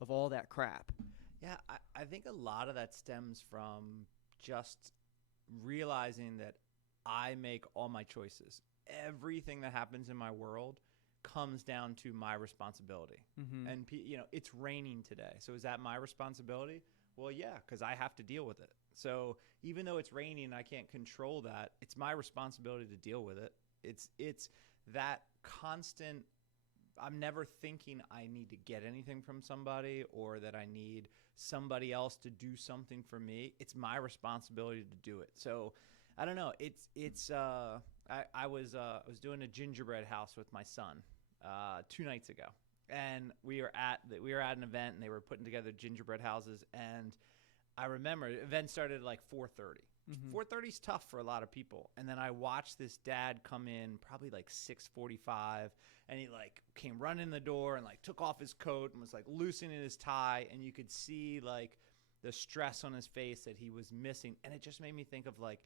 of all that crap. Yeah, I think a lot of that stems from just realizing that I make all my choices. Everything that happens in my world comes down to my responsibility. Mm-hmm. And, it's raining today. So is that my responsibility? Well, yeah, because I have to deal with it. So even though it's raining and I can't control that, it's my responsibility to deal with it. It's that constant. I'm never thinking I need to get anything from somebody or that I need somebody else to do something for me. It's my responsibility to do it. So I don't know. I was doing a gingerbread house with my son 2 nights ago, and we were at an event, and they were putting together gingerbread houses. And I remember the event started at like 4:30. Mm-hmm. 4:30 is tough for a lot of people. And then I watched this dad come in probably like 6:45, and he like came running in the door and like took off his coat and was like loosening his tie, and you could see like the stress on his face that he was missing. And it just made me think of like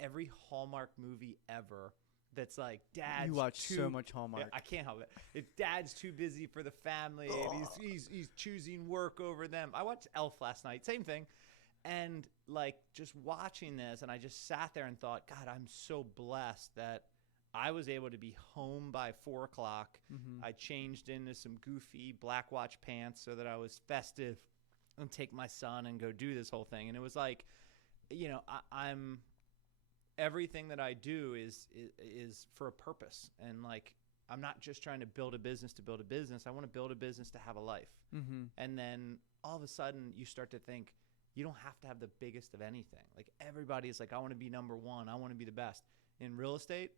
every Hallmark movie ever that's like dad's You watch so much Hallmark. I can't help it. If dad's too busy for the family and he's choosing work over them. I watched Elf last night. Same thing. And like just watching this, and I just sat there and thought, God, I'm so blessed that I was able to be home by 4 o'clock. Mm-hmm. I changed into some goofy black watch pants so that I was festive and take my son and go do this whole thing. And it was like, I'm everything that I do is for a purpose. And like, I'm not just trying to build a business to build a business. I want to build a business to have a life. Mm-hmm. And then all of a sudden you start to think, you don't have to have the biggest of anything. Like everybody is like, I want to be number one. I want to be the best. In real estate,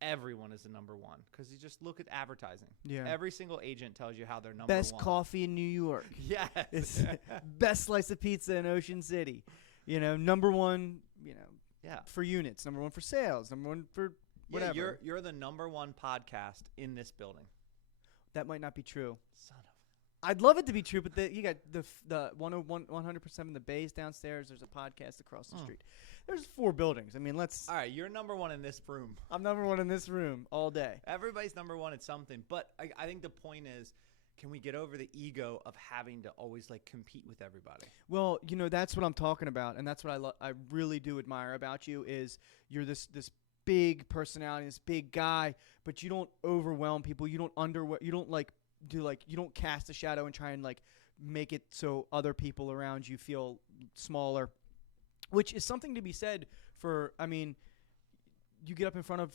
everyone is the number one because you just look at advertising. Yeah. Every single agent tells you how they're number Best one. coffee in New York. Yes. It's best slice of pizza in Ocean City. Number one, Yeah. for units, number one for sales, number one for whatever. Yeah, you're the number one podcast in this building. That might not be true. Son of I'd love it to be true, but you got the 100% of the bays downstairs. There's a podcast across the street. There's 4 buildings. I mean, All right, you're number one in this room. I'm number one in this room all day. Everybody's number one at something. But I think the point is, can we get over the ego of having to always like compete with everybody? Well, that's what I'm talking about, and that's what I really do admire about you is you're this big personality, this big guy, but you don't overwhelm people. You don't you don't like do like you don't cast a shadow and try and like make it so other people around you feel smaller, which is something to be said for. I mean, you get up in front of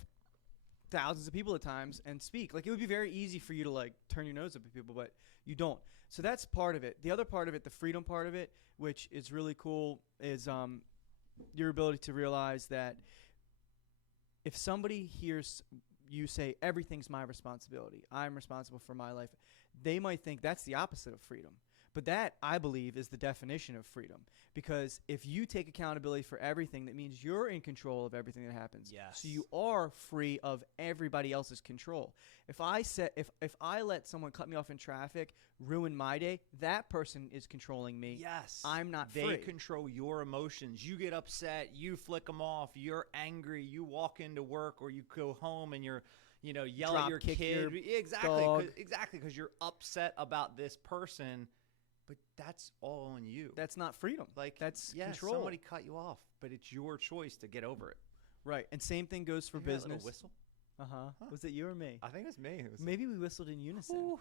thousands of people at times and speak. Like it would be very easy for you to like turn your nose up at people, but you don't. So that's part of it. The other part of it, the freedom part of it, which is really cool, is your ability to realize that if somebody hears you say everything's my responsibility, I'm responsible for my life, they might think that's the opposite of freedom. But that, I believe, is the definition of freedom. Because if you take accountability for everything, that means you're in control of everything that happens. Yes. So you are free of everybody else's control. If I let someone cut me off in traffic, ruin my day, that person is controlling me. Yes. I'm not They free. control your emotions. You get upset, you flick them off, you're angry, you walk into work or you go home and you're, yell Drop at your kick kid. your Exactly. dog. Exactly. Because you're upset about this person, but that's all on you. That's not freedom. Like, that's yeah, control. somebody cut you off, but it's your choice to get over it. Right. And same thing goes for You hear that business. little whistle? Uh-huh. Was it you or me? I think it was me. Maybe we whistled in unison. Ooh.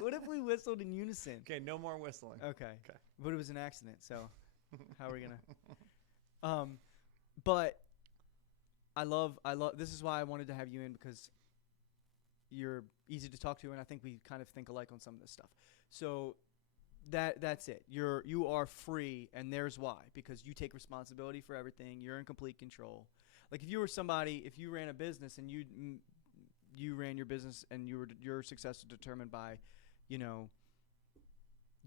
What if we whistled in unison? Okay, no more whistling. Okay. Okay. But it was an accident, so how are we gonna? But I love. This is why I wanted to have you in, because you're easy to talk to, and I think we kind of think alike on some of this stuff. So that's it. You are free, and there's why, because you take responsibility for everything. You're in complete control. Like if you ran a business and you ran your business and your success was determined by,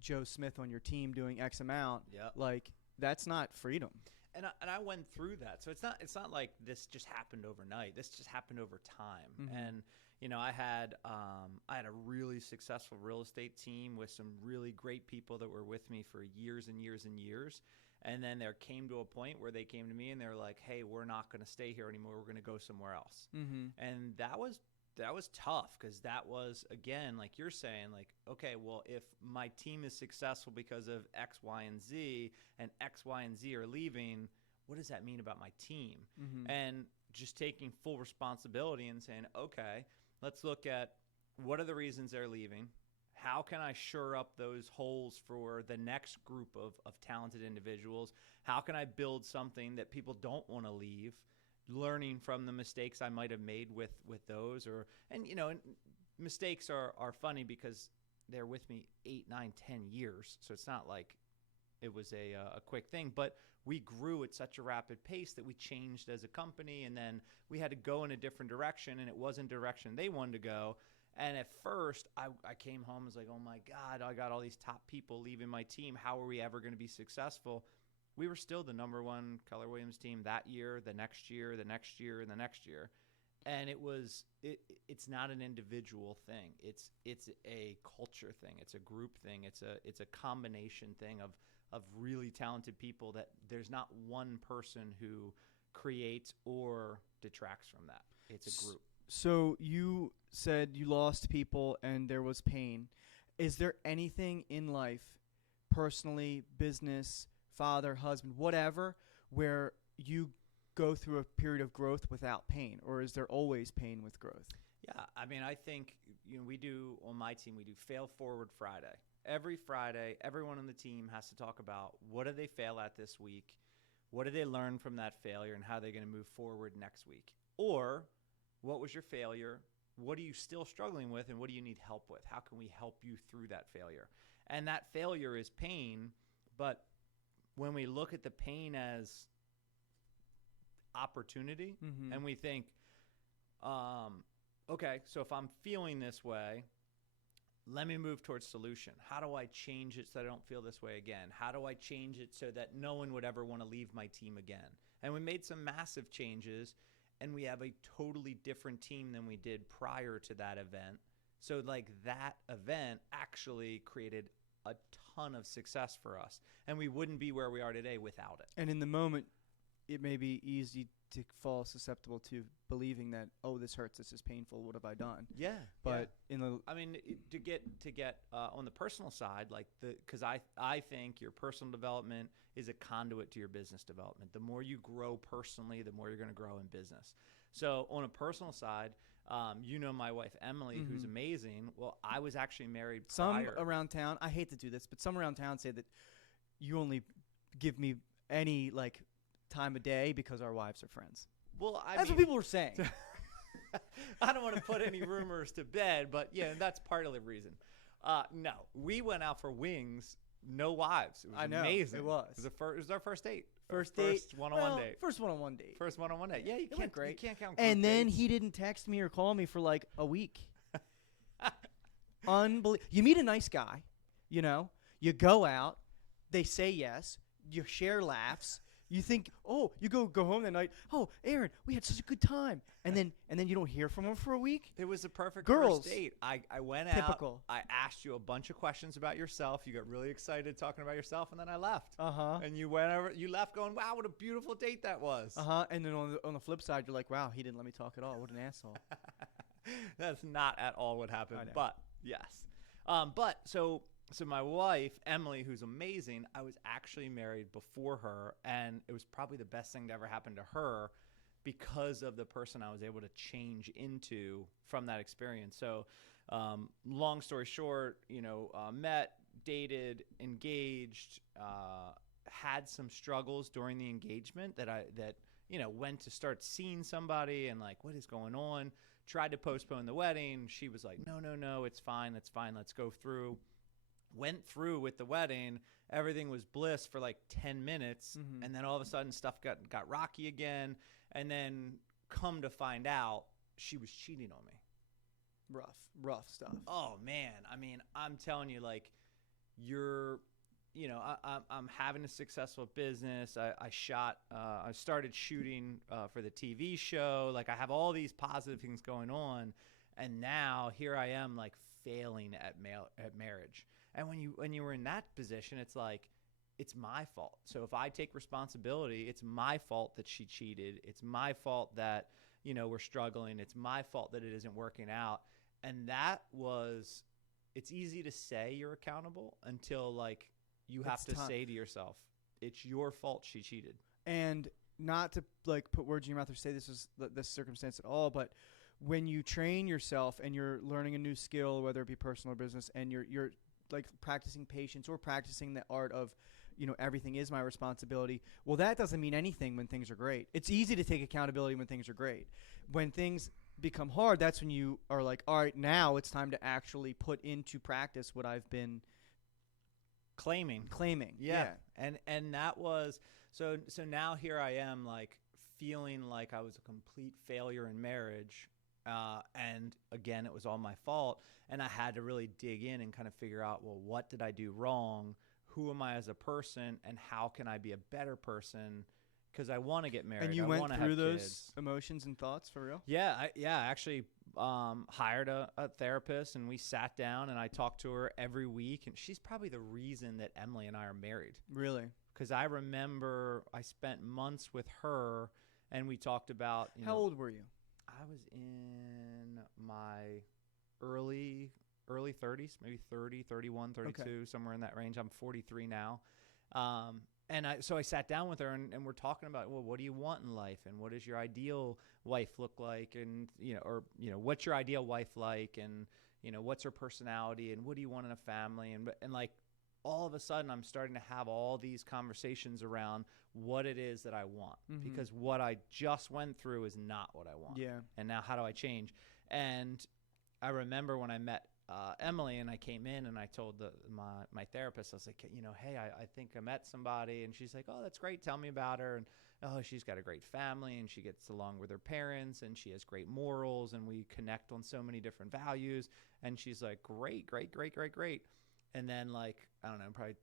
Joe Smith on your team doing X amount. Yep. Like that's not freedom. And I went through that. So it's not like this just happened overnight. This just happened over time. Mm-hmm. And I had a really successful real estate team with some really great people that were with me for years and years and years. And then there came to a point where they came to me and they were like, "Hey, we're not going to stay here anymore. We're going to go somewhere else." Mm-hmm. And that was that was tough because that was, again, like you're saying, like, okay, well, if my team is successful because of X, Y, and Z are leaving, what does that mean about my team? Mm-hmm. And just taking full responsibility and saying, okay, let's look at what are the reasons they're leaving. How can I shore up those holes for the next group of talented individuals? How can I build something that people don't want to leave? Learning from the mistakes I might have made with those, and mistakes are funny because they're with me 8, 9, 10 years. So it's not like it was a quick thing, but we grew at such a rapid pace that we changed as a company, and then we had to go in a different direction, and it wasn't the direction they wanted to go. And at first, I came home and was like, oh, my God, I got all these top people leaving my team. How are we ever going to be successful? We were still the number one Keller Williams team that year, the next year, the next year, and the next year. And it's not an individual thing. It's a culture thing. It's a group thing. It's a combination thing of really talented people that there's not one person who creates or detracts from that. It's a group. So you said you lost people and there was pain. Is there anything in life, personally, business, father, husband, whatever, where you go through a period of growth without pain? Or is there always pain with growth? Yeah, I mean, I think we do, on my team, we do Fail Forward Friday. Every Friday, everyone on the team has to talk about what did they fail at this week, what did they learn from that failure, and how they're going to move forward next week. Or what was your failure? What are you still struggling with, and what do you need help with? How can we help you through that failure? And that failure is pain, but when we look at the pain as opportunity, Mm-hmm. and we think, okay, so if I'm feeling this way, let me move towards solution. How do I change it so I don't feel this way again? How do I change it so that no one would ever want to leave my team again? And we made some massive changes, and we have a totally different team than we did prior to that event. So like that event actually created a ton of success for us, and we wouldn't be where we are today without it. And in the moment, it may be easy to fall susceptible to believing that, oh, this hurts, this is painful, what have I done? Yeah. But in the I mean, to get on the personal side, like because I think your personal development is a conduit to your business development. The more you grow personally, the more you're going to grow in business. So on a personal side, my wife Emily, Mm-hmm. who's amazing. Well, I was actually married some prior. around town, I hate to do this, but some around town say that you only give me any like time of day because our wives are friends. Well, That's what people are saying. I don't want to put any rumors to bed, but yeah, that's part of the reason. No, we went out for wings, no wives. It was I know, amazing. it was. It was our first date. First one-on-one date. First one-on-one date. First one-on-one date. Yeah, you went can't great. You can't count. And group then dates. he didn't text me or call me for like a week. Unbelievable. You meet a nice guy, you go out, they say yes, you share laughs. You think, oh, you go home that night. Oh, Aaron, we had such a good time, and then you don't hear from him for a week. It was a perfect Girls. first date. I went Typical. out. I asked you a bunch of questions about yourself. You got really excited talking about yourself, and then I left. And you went over. You left going, wow, what a beautiful date that was. And then on the flip side, you're like, wow, he didn't let me talk at all. What an asshole. That's not at all what happened. I know. But yes. So my wife, Emily, who's amazing, I was actually married before her, and it was probably the best thing to ever happen to her because of the person I was able to change into from that experience. So long story short, met, dated, engaged, had some struggles during the engagement that went to start seeing somebody and like, what is going on? Tried to postpone the wedding. She was like, no, it's fine. That's fine. Let's go through. Went through with the wedding. Everything was bliss for like 10 minutes. Mm-hmm. And then all of a sudden stuff got rocky again. And then come to find out she was cheating on me. Rough stuff. Oh man. I mean, I'm telling you, like I'm having a successful business. I started shooting for the TV show. Like I have all these positive things going on. And now here I am like failing at marriage. And when you were in that position, it's like, it's my fault. So if I take responsibility, it's my fault that she cheated. It's my fault that we're struggling. It's my fault that it isn't working out. And it's easy to say you're accountable until like you have to say to yourself, it's your fault she cheated. And not to like put words in your mouth or say this circumstance at all, but when you train yourself and you're learning a new skill, whether it be personal or business, and you're like practicing patience or practicing the art of, everything is my responsibility. Well, that doesn't mean anything when things are great. It's easy to take accountability when things are great. When things become hard, that's when you are like, all right, now it's time to actually put into practice what I've been claiming. Yeah. And that was so now here I am like feeling like I was a complete failure in marriage. And again, it was all my fault. And I had to really dig in and kind of figure out, well, what did I do wrong? Who am I as a person? And how can I be a better person? Because I want to get married. And you went through those emotions and thoughts for real? Yeah. I actually hired a therapist, and we sat down and I talked to her every week. And she's probably the reason that Emily and I are married. Really? Because I remember I spent months with her and we talked about. How old were you? I was in my early 30s, maybe 30, 31, 32, okay. Somewhere in that range. I'm 43 now. So I sat down with her and we're talking about, well, what do you want in life? And what does your ideal wife look like? And, what's your ideal wife like? And, what's her personality? And what do you want in a family? And like all of a sudden I'm starting to have all these conversations around what it is that I want, because what I just went through is not what I want. Yeah. And now how do I change? And I remember when I met Emily and I came in and I told my therapist, I was like, hey, I think I met somebody. And she's like, oh, that's great. Tell me about her. And oh, she's got a great family and she gets along with her parents and she has great morals and we connect on so many different values. And she's like, great. And then like, I don't know, probably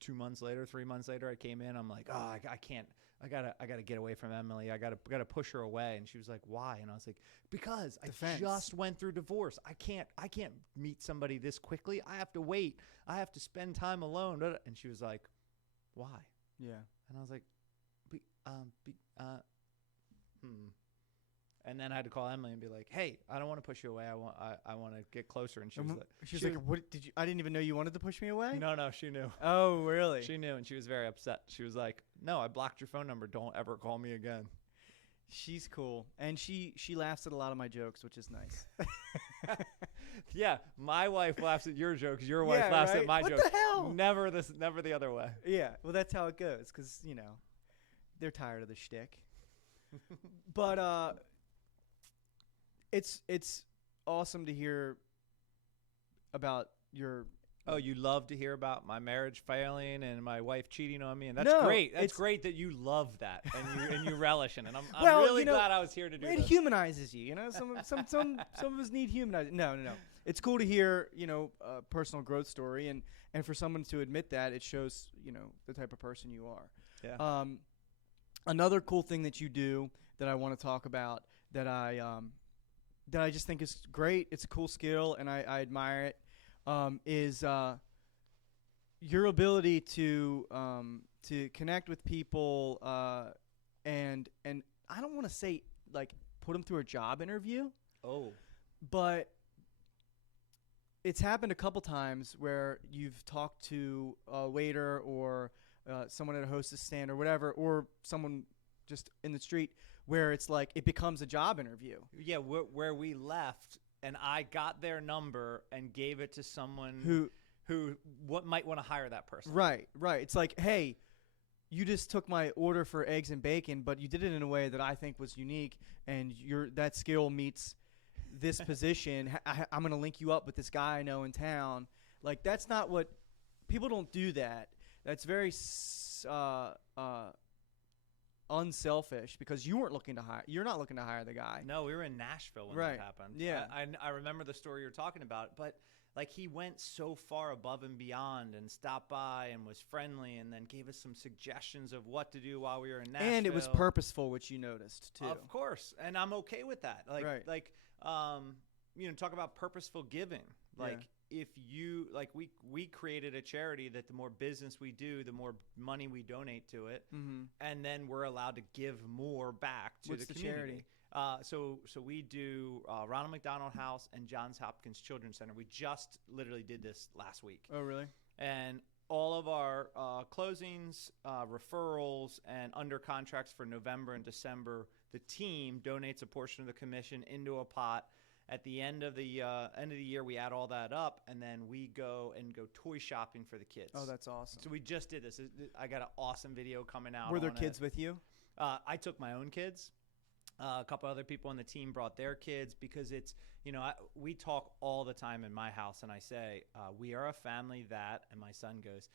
2 months later, 3 months later, I came in. I'm like, oh, I can't. I gotta get away from Emily. I gotta push her away. And she was like, why? And I was like, because I just went through divorce. I can't meet somebody this quickly. I have to wait. I have to spend time alone. And she was like, why? Yeah. And I was like, And then I had to call Emily and be like, hey, I don't want to push you away. I want to get closer. And she was like, what did you? I didn't even know you wanted to push me away. No, she knew. Oh, really? She knew, and she was very upset. She was like, no, I blocked your phone number. Don't ever call me again. She's cool, and she laughs at a lot of my jokes, which is nice. Yeah, my wife laughs at your jokes. Your wife laughs at my jokes. What the hell? Never the other way. Yeah, well, that's how it goes, because they're tired of the shtick. But it's awesome to hear about your. Oh, you love to hear about my marriage failing and my wife cheating on me, and that's great. That's great that you love that and you relish in it. I'm really glad I was here to do this. It humanizes you. Some of us need humanizing. No. It's cool to hear a personal growth story, and for someone to admit that, it shows the type of person you are. Yeah. Another cool thing that you do that I want to talk about that I just think is great. It's a cool skill, and I admire it. Is your ability to connect with people and I don't want to say like put them through a job interview. Oh, but it's happened a couple times where you've talked to a waiter or someone at a hostess stand or whatever, or someone just in the street, where it's like it becomes a job interview. Yeah, where we left. And I got their number and gave it to someone who might want to hire that person. Right. It's like, hey, you just took my order for eggs and bacon, but you did it in a way that I think was unique, and that skill meets this position. I'm going to link you up with this guy I know in town. Like, that's not what – people don't do that. That's very unselfish, because you're not looking to hire the guy. No, we were in Nashville when that happened. Yeah. I remember the story you're talking about, but like he went so far above and beyond and stopped by and was friendly and then gave us some suggestions of what to do while we were in Nashville. And it was purposeful, which you noticed too. Of course. And I'm okay with that. Talk about purposeful giving. If you we created a charity that the more business we do, the more money we donate to it, and then we're allowed to give more back to What's the the community. charity? So we do Ronald McDonald House and Johns Hopkins Children's Center. We just literally did this last week. Oh, really? And all of our closings, referrals, and under contracts for November and December, the team donates a portion of the commission into a pot. At the end of the year, we add all that up, and then we go toy shopping for the kids. Oh, that's awesome. So we just did this. I got an awesome video coming out. Were there on kids with you? I took my own kids. A couple other people on the team brought their kids because it's, we talk all the time in my house, and I say, we are a family that, and my son goes,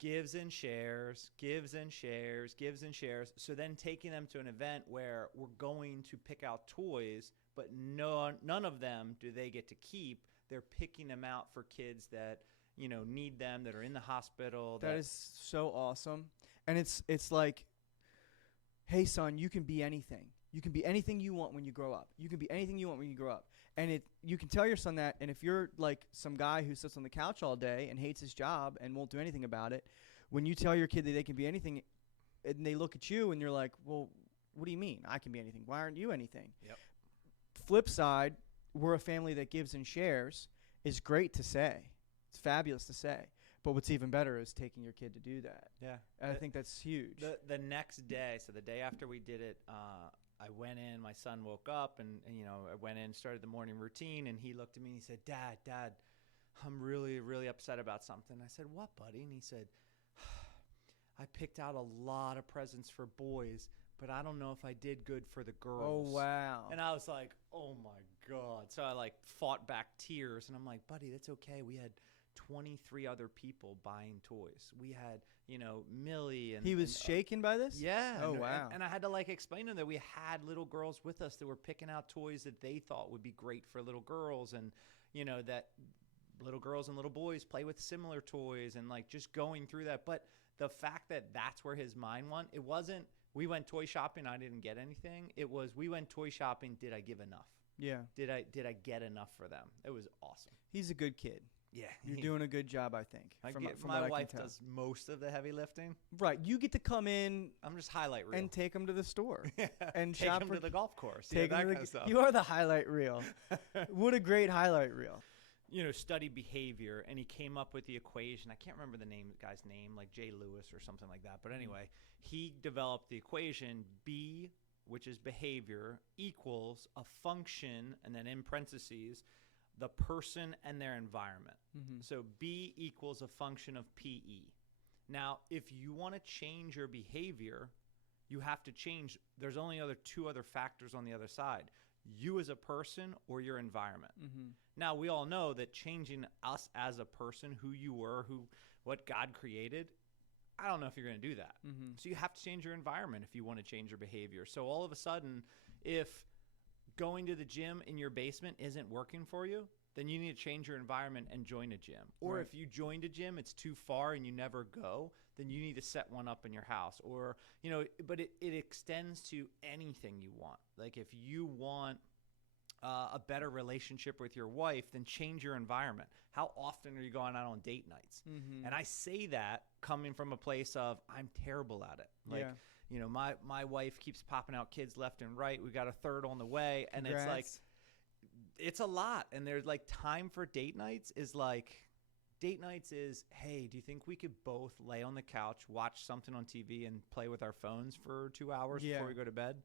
gives and shares, gives and shares, gives and shares. So then taking them to an event where we're going to pick out toys, but none of them do they get to keep. They're picking them out for kids that, need them, that are in the hospital. That is so awesome. And it's like, hey, son, you can be anything. You can be anything you want when you grow up. You can be anything you want when you grow up. And you can tell your son that, and if you're like some guy who sits on the couch all day and hates his job and won't do anything about it, when you tell your kid that they can be anything, and they look at you and you're like, well, what do you mean? I can be anything. Why aren't you anything? Yep. Flip side, we're a family that gives and shares is great to say. It's fabulous to say. But what's even better is taking your kid to do that. Yeah. And I think that's huge. The next day, so the day after we did it, I went in, my son woke up, and I went in, started the morning routine, and he looked at me and he said, Dad, I'm really, really upset about something. I said, what, buddy? And he said, I picked out a lot of presents for boys, but I don't know if I did good for the girls. Oh, wow. And I was like, oh, my God. So I, fought back tears, and I'm like, buddy, that's okay. We had 23 other people buying toys. We had, Millie. And he was shaken by this? Yeah. Oh, wow. And I had to, explain to him that we had little girls with us that were picking out toys that they thought would be great for little girls, and, that little girls and little boys play with similar toys, and, just going through that. But the fact that that's where his mind went, it wasn't, we went toy shopping, I didn't get anything. It was, we went toy shopping, did I give enough? Yeah. Did I get enough for them? It was awesome. He's a good kid. Yeah. You're doing a good job, I think. My wife does most of the heavy lifting. Right. You get to come in. I'm just highlight reel. And take them to the store. And take them to the golf course. Take that kind of stuff. You are the highlight reel. What a great highlight reel. Study behavior, and he came up with the equation. I can't remember the guy's name, like Jay Lewis or something like that. But anyway, he developed the equation B, which is behavior, equals a function, and then in parentheses, the person and their environment. Mm-hmm. So B equals a function of PE. Now, if you want to change your behavior, you have to change. There's only two other factors on the other side. You as a person or your environment. Mm-hmm. Now, we all know that changing us as a person, who you were, what God created, I don't know if you're going to do that. Mm-hmm. So you have to change your environment if you want to change your behavior. So all of a sudden, if going to the gym in your basement isn't working for you, then you need to change your environment and join a gym. Or right. if you joined a gym, it's too far and you never go, then you need to set one up in your house. Or, but it extends to anything you want. Like if you want a better relationship with your wife, then change your environment. How often are you going out on date nights? Mm-hmm. And I say that coming from a place of I'm terrible at it. My wife keeps popping out kids left and right. We got a third on the way. And Congrats. it's a lot. And there's time for date nights is hey, do you think we could both lay on the couch, watch something on TV and play with our phones for 2 hours before we go to bed?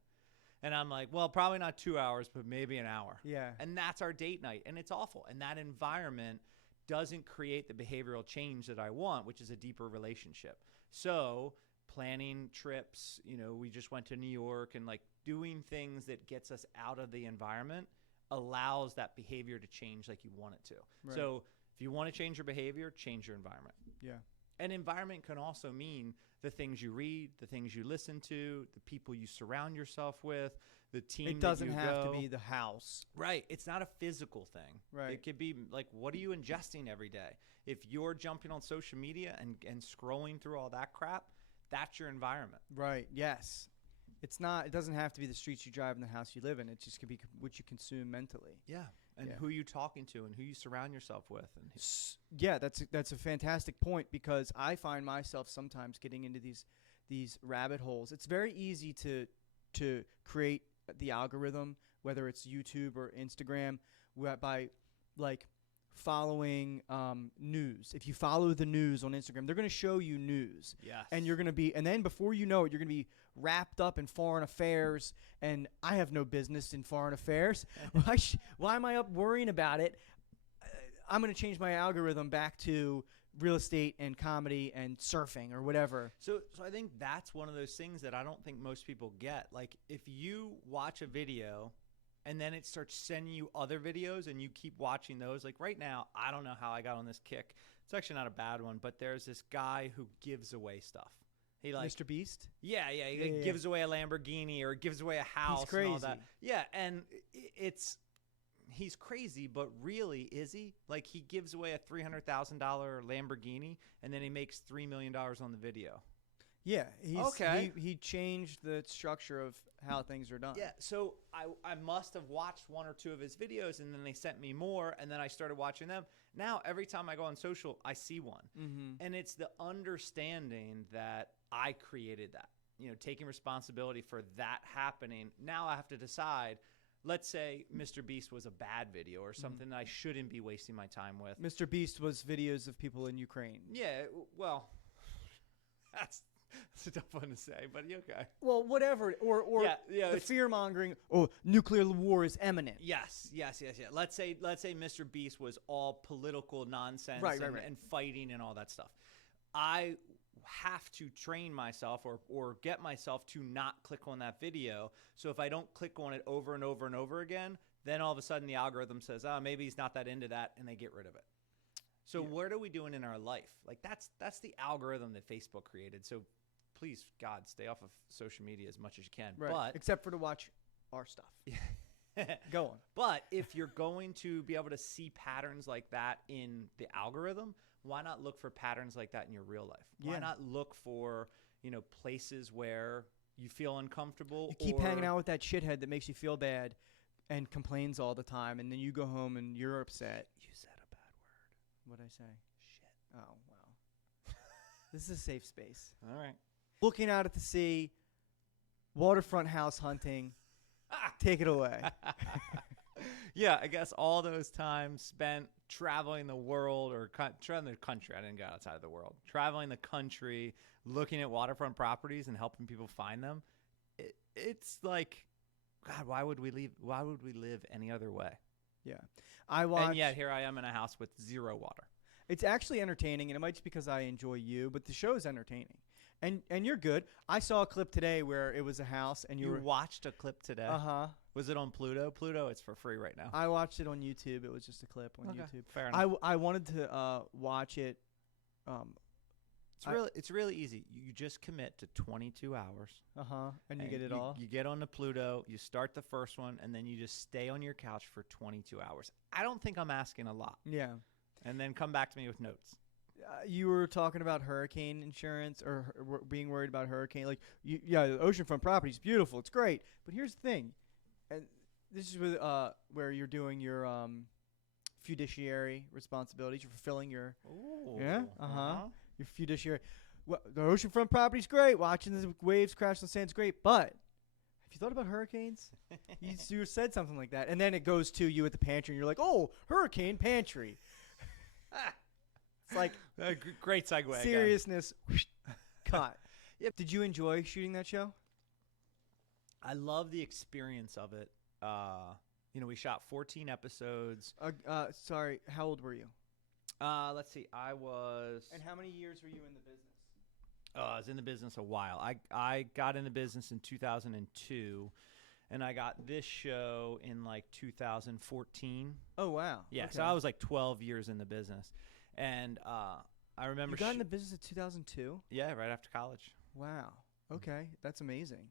And I'm like, well, probably not 2 hours, but maybe an hour. Yeah. And that's our date night. And it's awful. And that environment doesn't create the behavioral change that I want, which is a deeper relationship. So planning trips, we just went to New York, and doing things that gets us out of the environment allows that behavior to change like you want it to. Right. So if you want to change your behavior, change your environment. Yeah. And environment can also mean the things you read, the things you listen to, the people you surround yourself with, the team. It doesn't have to be the house. Right. It's not a physical thing. Right. It could be what are you ingesting every day? If you're jumping on social media and scrolling through all that crap, that's your environment. Right. Yes. It doesn't have to be the streets you drive and the house you live in. It just could be what you consume mentally. Yeah. And who you talking to and who you surround yourself with. Yeah, that's a fantastic point, because I find myself sometimes getting into these rabbit holes. It's very easy to create the algorithm, whether it's YouTube or Instagram, by like following news. If you follow the news on Instagram, they're going to show you news. Yes. And you're going to be, and then before you know it, you're going to be wrapped up in foreign affairs. And I have no business in foreign affairs. Why am I up worrying about it? I'm going to change my algorithm back to real estate and comedy and surfing or whatever. So I think that's one of those things that I don't think most people get. Like, if you watch a video and then it starts sending you other videos and you keep watching those, like right now, I don't know how I got on this kick. It's actually not a bad one, but there's this guy who gives away stuff. He like Mr. Beast? Yeah, he gives away a Lamborghini or gives away a house. He's crazy. And all that. Yeah, and he's crazy, but really, is he? Like, he gives away a $300,000 Lamborghini, and then he makes $3 million on the video. Yeah, okay. He changed the structure of how things are done. Yeah, so I must have watched one or two of his videos, and then they sent me more, and then I started watching them. Now, every time I go on social, I see one. And it's the understanding that I created that, taking responsibility for that happening. Now I have to decide. Let's say Mr. Beast was a bad video or something that I shouldn't be wasting my time with. Mr. Beast was videos of people in Ukraine. Yeah, well, that's a tough one to say, but okay. Well, whatever. Or the fear-mongering, nuclear war is imminent. Yes. Let's say Mr. Beast was all political nonsense and fighting and all that stuff. I have to train myself or get myself to not click on that video. So if I don't click on it over and over and over again, then all of a sudden the algorithm says, maybe he's not that into that, and they get rid of it. So what are we doing in our life? Like, that's the algorithm that Facebook created. So please, God, stay off of social media as much as you can. Right. But except for to watch our stuff. Go on. But if you're going to be able to see patterns like that in the algorithm, why not look for patterns like that in your real life? Why not look for, places where you feel uncomfortable? You keep hanging out with that shithead that makes you feel bad and complains all the time, and then you go home and you're upset. You said a bad word. What'd I say? Shit. Oh, wow. This is a safe space. All right. Looking out at the sea, waterfront house hunting. Take it away. Yeah, I guess all those times spent traveling the world or traveling the country. I didn't go outside of the world. Traveling the country, looking at waterfront properties and helping people find them. It's like, God, why would we live any other way? Yeah. And yet here I am in a house with zero water. It's actually entertaining, and it might just because I enjoy you, but the show is entertaining. And you're good. I saw a clip today where it was a house, and you watched a clip today? Uh-huh. Was it on Pluto? Pluto, it's for free right now. I watched it on YouTube. It was just a clip on YouTube. Fair enough. I wanted to watch it. It's really easy. You just commit to 22 hours. And you get it all? You get on the Pluto, you start the first one, and then you just stay on your couch for 22 hours. I don't think I'm asking a lot. Yeah. And then come back to me with notes. You were talking about hurricane insurance or being worried about hurricane. Like, the oceanfront property is beautiful. It's great. But here's the thing. And this is with, where you're doing your fiduciary responsibilities. You're fulfilling your your fiduciary. Well, the oceanfront property is great. Watching the waves crash on the sand is great. But have you thought about hurricanes? you said something like that. And then it goes to you at the pantry, and you're like, oh, hurricane pantry. It's like great segue. Seriousness. Cut. Yep. Did you enjoy shooting that show? I love the experience of it. We shot 14 episodes. Sorry, how old were you? Let's see. I was. And how many years were you in the business? I was in the business a while. I got in the business in 2002, and I got this show in like 2014. Oh wow. Yeah. Okay. So I was like 12 years in the business, and I remember. You got in the business in 2002? Yeah, right after college. Wow. Okay, that's amazing.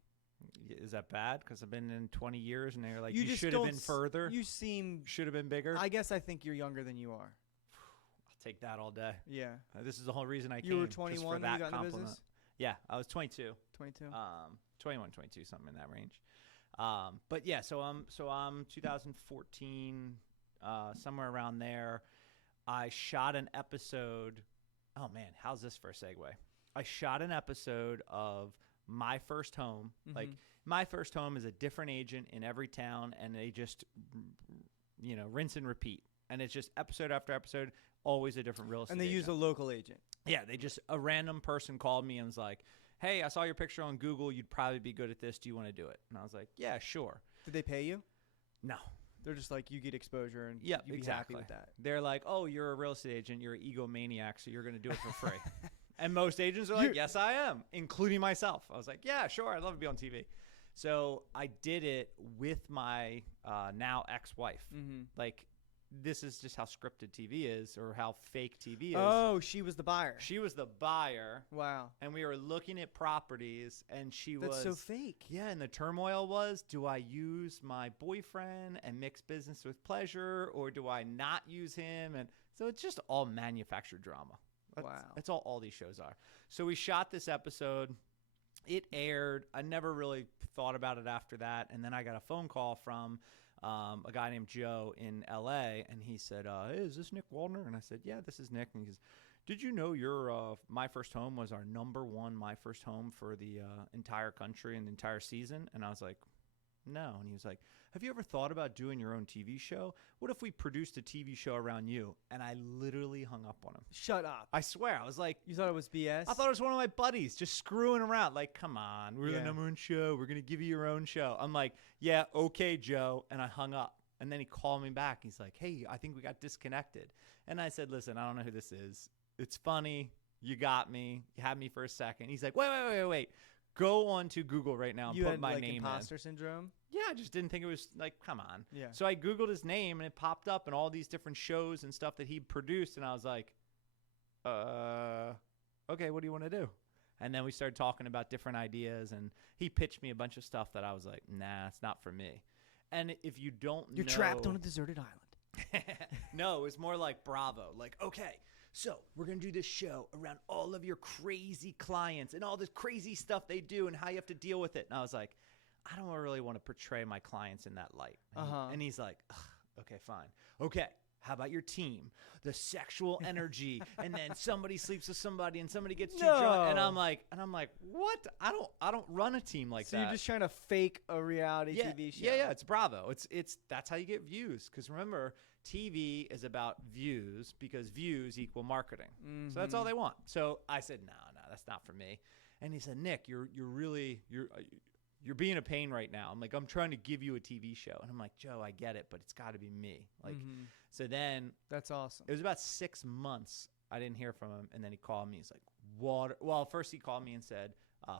Is that bad? Because I've been in 20 years, and they're like, you should have been further. You should have been bigger. I guess I think you're younger than you are. I'll take that all day. Yeah. This is the whole reason I came. You were 21 when you got in the business? Yeah, I was 22. 22. 21, 22, something in that range. But yeah, so I'm 2014, somewhere around there. I shot an episode. Oh man, how's this for a segue? I shot an episode of my first home. Like my first home is a different agent in every town, and they just, rinse and repeat. And it's just episode after episode, always a different real estate And they agent. use a local agent. Yeah, a random person called me and was like, hey, I saw your picture on Google. You'd probably be good at this. Do you want to do it? And I was like, yeah, sure. Did they pay you? No. They're just like, you get exposure and Yeah, you'd be happy with that. They're like, oh, you're a real estate agent. You're an egomaniac, so you're going to do it for free. And most agents are like, yes, I am, including myself. I was like, yeah, sure. I'd love to be on TV. So I did it with my now ex-wife. Like, this is just how scripted TV is, or how fake TV is. Oh, she was the buyer. She was the buyer. Wow. And we were looking at properties, and That's so fake. Yeah, and the turmoil was, do I use my boyfriend and mix business with pleasure, or do I not use him? And so it's just all manufactured drama. That's all these shows are. So we shot this episode. It aired. I never really thought about it after that. And then I got a phone call from a guy named Joe in L.A., and he said, hey, is this Nick Waldner? And I said, yeah, this is Nick. And he goes, did you know your My First Home was our #1 My First Home for the entire country and the entire season? And I was like, no. And he was like, have you ever thought about doing your own TV show? What if we produced a TV show around you? And I literally hung up on him. Shut up. I swear. I was like, you thought it was BS? I thought it was one of my buddies just screwing around. Like, come on. We're the #1 show. We're going to give you your own show. I'm like, yeah, okay, Joe. And I hung up. And then he called me back. He's like, hey, I think we got disconnected. And I said, listen, I don't know who this is. It's funny. You got me. You had me for a second. He's like, wait. Go on to Google right now and put my name in. Imposter syndrome? Yeah, I just didn't think it was like, come on. Yeah. So I Googled his name, and it popped up and all these different shows and stuff that he produced. And I was like, okay, what do you want to do? And then we started talking about different ideas, and he pitched me a bunch of stuff that I was like, nah, it's not for me. And if you don't You're trapped on a deserted island. No, it was more like Bravo. Like, okay, so we're going to do this show around all of your crazy clients and all this crazy stuff they do and how you have to deal with it. And I was like, I don't really want to portray my clients in that light. And he's like, okay, fine. Okay, how about your team? The sexual energy, and then somebody sleeps with somebody and somebody gets too drunk. And I'm like, what? I don't run a team like that. So you're just trying to fake a reality TV show. Yeah, it's Bravo. It's that's how you get views. Because remember, TV is about views because views equal marketing. So that's all they want. So I said, no, that's not for me. And he said, Nick, you're being a pain right now. I'm like, I'm trying to give you a TV show. And I'm like, Joe, I get it, but it's got to be me. Like, so then. That's awesome. It was about 6 months. I didn't hear from him. And then he called me. He's like, well, first he called me and said,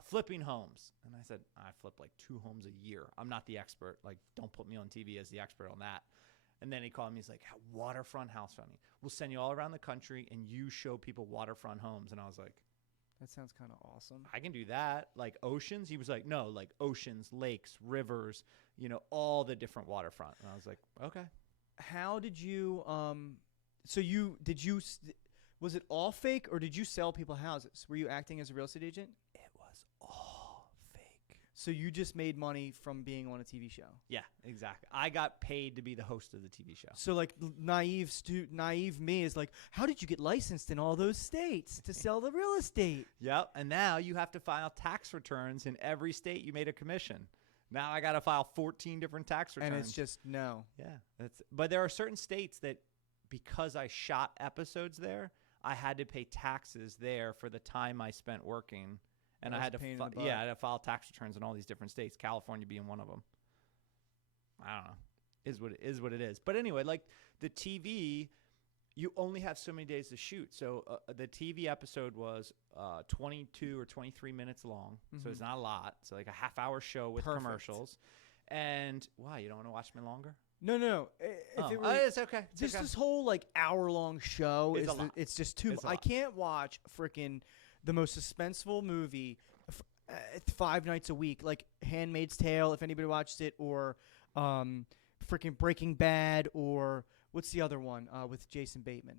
flipping homes. And I said, I flip like 2 homes a year. I'm not the expert. Like, don't put me on TV as the expert on that. And then he called me. He's like, waterfront house hunting. We'll send you all around the country and you show people waterfront homes. And I was like, that sounds kind of awesome. I can do that. Like oceans? He was like, no, like oceans, lakes, rivers, all the different waterfront. And I was like, okay. How did you, was it all fake or did you sell people houses? Were you acting as a real estate agent? It was all fake. So you just made money from being on a TV show? Yeah, exactly. I got paid to be the host of the TV show. So like naive me is like, how did you get licensed in all those states to sell the real estate? Yep. And now you have to file tax returns in every state you made a commission. Now I got to file 14 different tax returns. And it's just no. Yeah. But there are certain states that because I shot episodes there, I had to pay taxes there for the time I spent working. And I had to I had to file tax returns in all these different states, California being one of them. I don't know. Is what it is. But anyway, like the TV, you only have so many days to shoot. So the TV episode was 22 or 23 minutes long. So it's not a lot. So like a half-hour show with commercials. And wow, you don't want to watch me longer? No. It's okay. This whole like hour-long show it's just too. I can't watch freaking the most suspenseful movie 5 nights a week, like Handmaid's Tale, if anybody watched it, or freaking Breaking Bad, or what's the other one with Jason Bateman?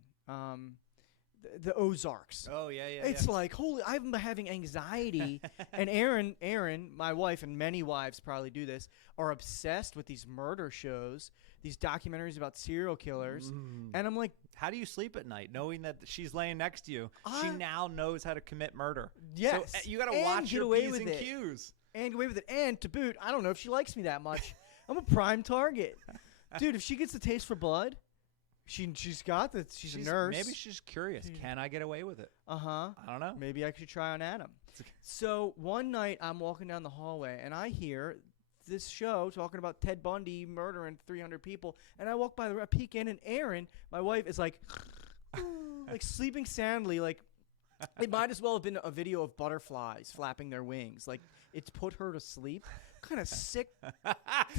The Ozarks. Oh, yeah. It's like, holy, I'm having anxiety. And Aaron, my wife, and many wives probably do this, are obsessed with these murder shows, these documentaries about serial killers. And I'm like, How do you sleep at night knowing that she's laying next to you? She now knows how to commit murder. Yes. So you got to watch your P's and Q's. And get away with it. And to boot, I don't know if she likes me that much. I'm a prime target. Dude, if she gets the taste for blood, she's got the she's a nurse. Maybe she's curious. Can I get away with it? Uh-huh. I don't know. Maybe I should try on Adam. So one night I'm walking down the hallway and I hear this show talking about Ted Bundy murdering 300 people, and I walk by I peek in, and Erin, my wife, is like like sleeping soundly. Like it might as well have been a video of butterflies flapping their wings. Like it's put her to sleep. Kind of sick.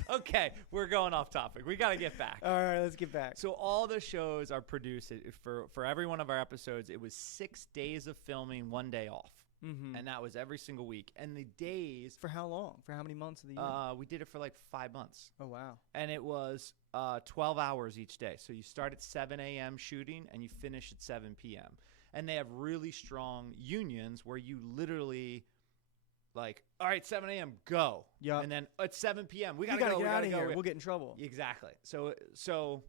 Okay, we're going off topic. We got to get back. All right, let's get back. So all the shows are produced for every one of our episodes. It was 6 days of filming, 1 day off. Mm-hmm. And that was every single week. And the days... For how long? For how many months of the year? We did it for like 5 months. Oh, wow. And it was 12 hours each day. So you start at 7 a.m. shooting and you finish at 7 p.m. And they have really strong unions where you literally... Like, all right, 7 a.m., go. Yeah. And then at 7 p.m., we got to get out of here. go. We'll get in trouble. Exactly. So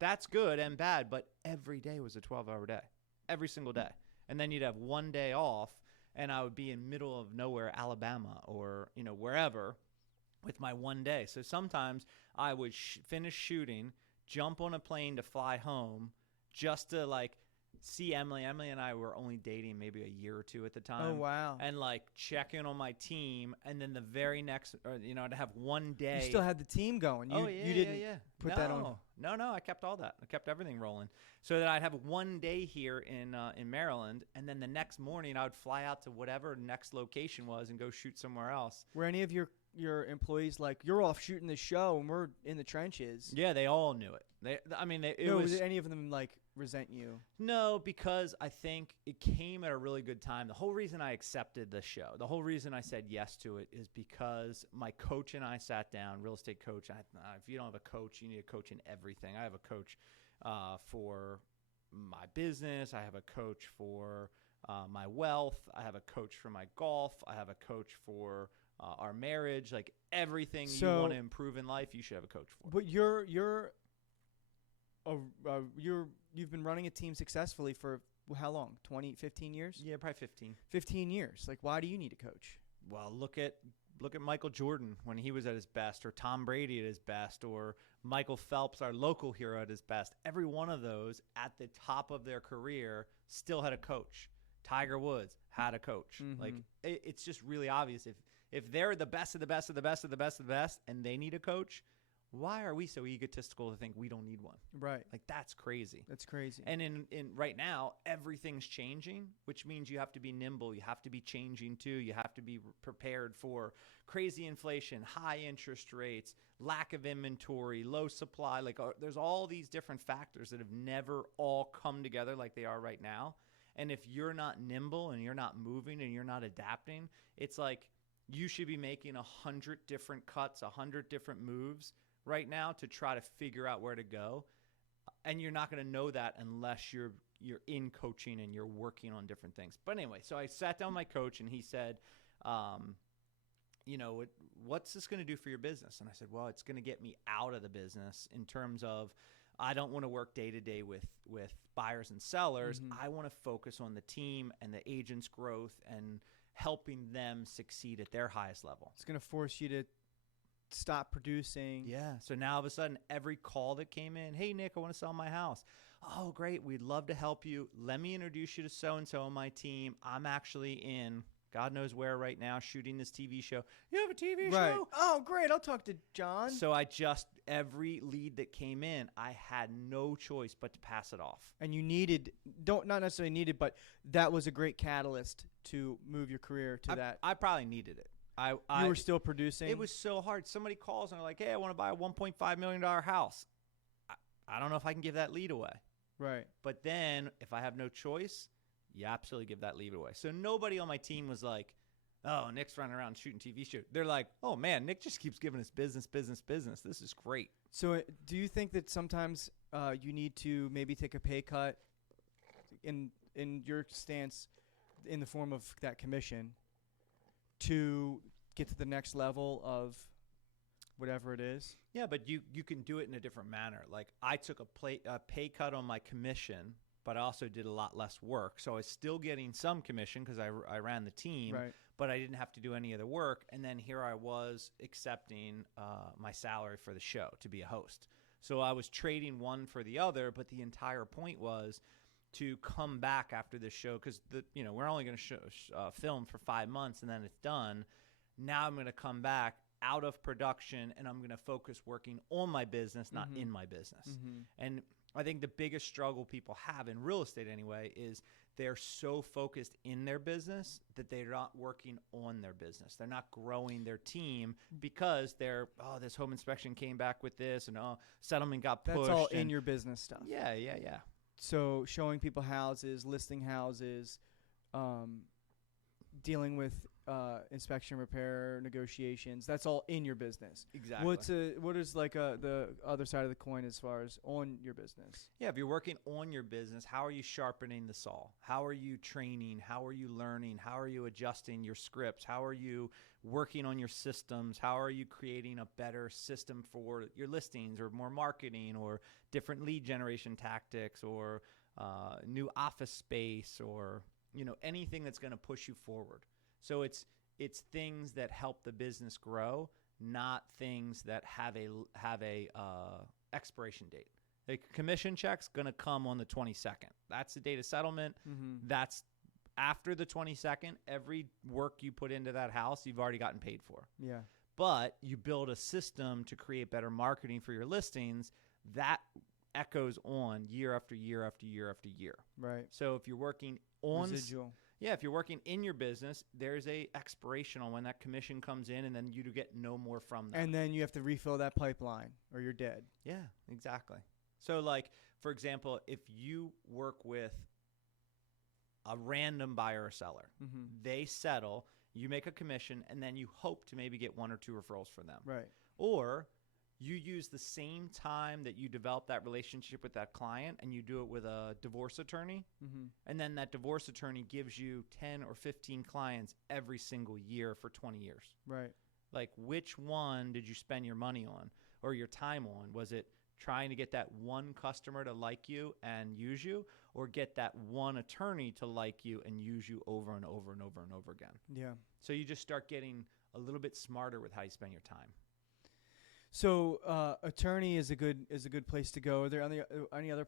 that's good and bad, but every day was a 12-hour day, every single day. And then you'd have 1 day off, and I would be in middle of nowhere, Alabama, or wherever, with my 1 day. So sometimes I would finish shooting, jump on a plane to fly home, just to see Emily. Emily and I were only dating maybe a year or two at the time. Oh, wow. And check in on my team, and then the very next, to have 1 day. You still had the team going. You didn't put that on. No, I kept all that. I kept everything rolling, so that I'd have 1 day here in Maryland, and then the next morning I would fly out to whatever next location was and go shoot somewhere else. Were any of your employees like, you're off shooting this show and we're in the trenches? Yeah, they all knew it. Did any of them resent you? No, because I think it came at a really good time. The whole reason I accepted the show, the whole reason I said yes to it, is because my coach and I sat down, real estate coach. If you don't have a coach, you need a coach in everything. I have a coach for my business. I have a coach for my wealth. I have a coach for my golf. I have a coach for our marriage. Like everything you want to improve in life, you should have a coach for. But you've been running a team successfully for how long? 15 years? Yeah, probably 15. 15 years. Like, why do you need a coach? Well, look at Michael Jordan when he was at his best, or Tom Brady at his best, or Michael Phelps, our local hero, at his best. Every one of those at the top of their career still had a coach. Tiger Woods had a coach. Mm-hmm. Like it's just really obvious. If they're the best of the best of the best of the best of the best, and they need a coach, why are we so egotistical to think we don't need one? Right. Like that's crazy. That's crazy. And in right now, everything's changing, which means you have to be nimble. You have to be changing too. You have to be prepared for crazy inflation, high interest rates, lack of inventory, low supply. There's all these different factors that have never all come together like they are right now. And if you're not nimble and you're not moving and you're not adapting, it's like you should be making 100 different cuts, 100 different moves right now to try to figure out where to go. And you're not going to know that unless you're in coaching and you're working on different things. But anyway, so I sat down with my coach and he said, what's this going to do for your business? And I said, well, it's going to get me out of the business in terms of I don't want to work day to day with buyers and sellers. Mm-hmm. I want to focus on the team and the agent's growth and helping them succeed at their highest level. It's going to force you to stop producing. Yeah. So now all of a sudden, every call that came in, hey, Nick, I want to sell my house. Oh, great. We'd love to help you. Let me introduce you to so-and-so on my team. I'm actually in God knows where right now shooting this TV show. You have a TV show? Oh, great. I'll talk to John. So every lead that came in, I had no choice but to pass it off. And you not necessarily needed, but that was a great catalyst to move your career to that. I probably needed it. You were still producing? It was so hard. Somebody calls and they're like, hey, I want to buy a $1.5 million house. I don't know if I can give that lead away. Right. But then if I have no choice, you absolutely give that lead away. So nobody on my team was like, oh, Nick's running around shooting TV shows. They're like, oh, man, Nick just keeps giving us business. This is great. So do you think that sometimes you need to maybe take a pay cut in your stance in the form of that commission to get to the next level of whatever it is. Yeah, but you can do it in a different manner. Like I took a pay cut on my commission, but I also did a lot less work. So I was still getting some commission because I ran the team, Right. but I didn't have to do any other work. And then here I was accepting my salary for the show to be a host. So I was trading one for the other, but the entire point was to come back after this show because we're only going to film for 5 months and then it's done. Now I'm going to come back out of production and I'm going to focus working on my business, not in my business. And I think the biggest struggle people have in real estate anyway is they're so focused in their business that they're not working on their business. They're not growing their team because this home inspection came back with this and settlement got pushed. That's all in your business stuff. Yeah. So showing people houses, listing houses, dealing with inspection, repair, negotiations. That's all in your business. Exactly. What is like the other side of the coin as far as on your business? Yeah, if you're working on your business, how are you sharpening the saw? How are you training? How are you learning? How are you adjusting your scripts? How are you working on your systems? How are you creating a better system for your listings or more marketing or different lead generation tactics or new office space or anything that's going to push you forward? So it's things that help the business grow, not things that have a expiration date. The commission check's going to come on the 22nd. That's the date of settlement. That's after the 22nd. Every work you put into that house, you've already gotten paid for. Yeah. But you build a system to create better marketing for your listings that echoes on year after year after year after year. Right. So if you're working on residual. Yeah, if you're working in your business, there's a expiration on when that commission comes in, and then you do get no more from that. And then you have to refill that pipeline, or you're dead. Yeah, exactly. So, like, for example, if you work with a random buyer or seller, they settle, you make a commission, and then you hope to maybe get 1 or 2 referrals from them. Right. Or you use the same time that you develop that relationship with that client and you do it with a divorce attorney. And then that divorce attorney gives you 10 or 15 clients every single year for 20 years. Right. Like, which one did you spend your money on or your time on? Was it trying to get that one customer to like you and use you, or get that one attorney to like you and use you over and over and over and over again? Yeah. So you just start getting a little bit smarter with how you spend your time. So attorney is a good place to go. Are there any other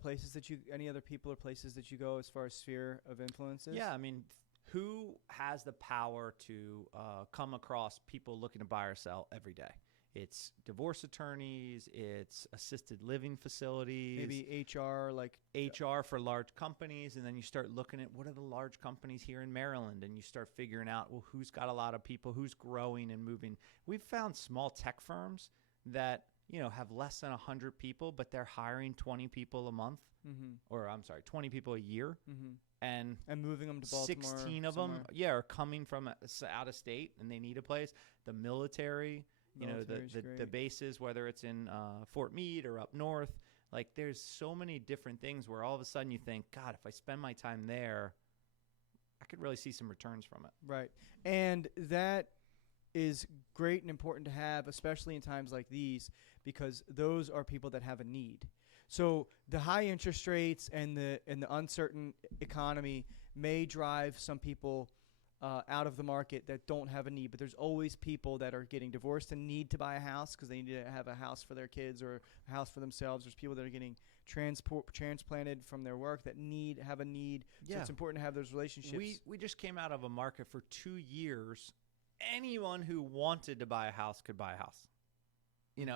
people or places that you go as far as sphere of influences? Yeah, I mean, who has the power to come across people looking to buy or sell every day? It's divorce attorneys, it's assisted living facilities. Maybe HR, HR for large companies, and then you start looking at what are the large companies here in Maryland, and you start figuring out, well, who's got a lot of people, who's growing and moving. We've found small tech firms that have less than 100 people, but they're hiring 20 people a month, or I'm sorry, 20 people a year, and moving them to Baltimore. 16 of them, are coming from out of state, and they need a place. The military, the bases, whether it's in Fort Meade or up north, like there's so many different things where all of a sudden you think, God, if I spend my time there, I could really see some returns from it. Right, and that is great and important to have, especially in times like these, because those are people that have a need. So the high interest rates and the uncertain economy may drive some people out of the market that don't have a need, but there's always people that are getting divorced and need to buy a house because they need to have a house for their kids or a house for themselves. There's people that are getting transplanted from their work that have a need. Yeah. So it's important to have those relationships. We just came out of a market for 2 years. Anyone who wanted to buy a house could buy a house.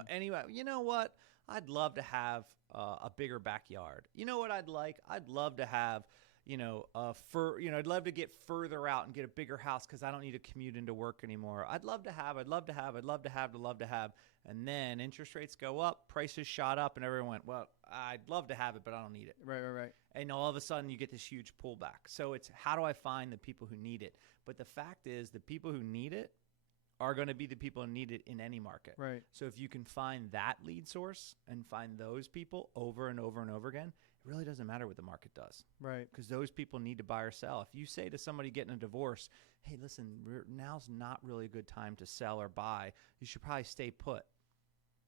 Anyway, you know what? I'd love to have a bigger backyard. You know what I'd like? I'd love to have, I'd love to get further out and get a bigger house because I don't need to commute into work anymore. I'd love to have. And then interest rates go up, prices shot up, and everyone went, well, I'd love to have it, but I don't need it. Right. And all of a sudden you get this huge pullback. So it's how do I find the people who need it? But the fact is the people who need it are going to be the people who need it in any market. Right. So if you can find that lead source and find those people over and over and over again, it really doesn't matter what the market does. Right. Because those people need to buy or sell. If you say to somebody getting a divorce, hey, listen, now's not really a good time to sell or buy. You should probably stay put.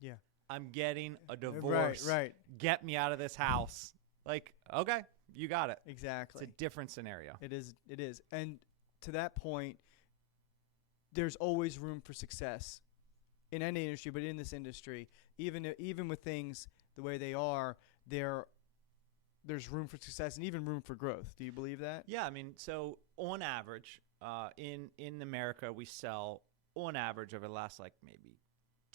Yeah. I'm getting a divorce. Right. Get me out of this house. Like, okay, you got it. Exactly. It's a different scenario. It is. And to that point, there's always room for success in any industry, but in this industry, even with things the way they are, there's room for success and even room for growth. Do you believe that? Yeah, I mean, so on average, in America, we sell on average over the last like maybe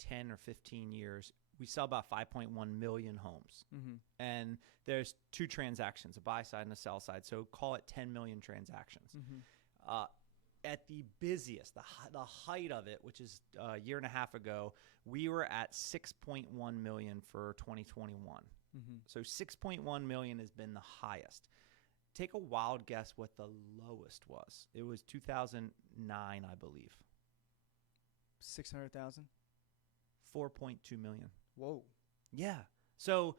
10 or 15 years, we sell about 5.1 million homes. Mm-hmm. And there's two transactions, a buy side and a sell side. So call it 10 million transactions. Mm-hmm. At the busiest, the height of it, which is a year and a half ago, we were at 6.1 million for 2021. Mm-hmm. So 6.1 million has been the highest. Take a wild guess what the lowest was. It was 2009, I believe. 600,000? 4.2 million. Whoa. Yeah. So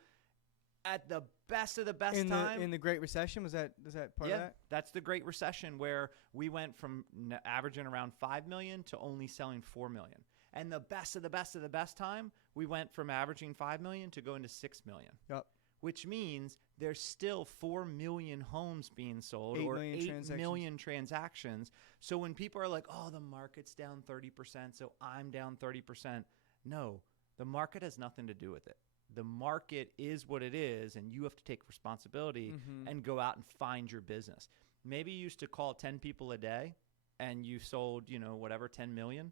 at the best of the best in the Great Recession, was that part of that? That's the Great Recession where we went from averaging around 5 million to only selling 4 million. And the best of the best of the best time, we went from averaging 5 million to going to 6 million. Yep. Which means there's still 4 million homes being sold 8 or million 8 million transactions. So when people are like, oh, the market's down 30%, so I'm down 30%. No, the market has nothing to do with it. The market is what it is, and you have to take responsibility and go out and find your business. Maybe you used to call 10 people a day, and you sold, 10 million.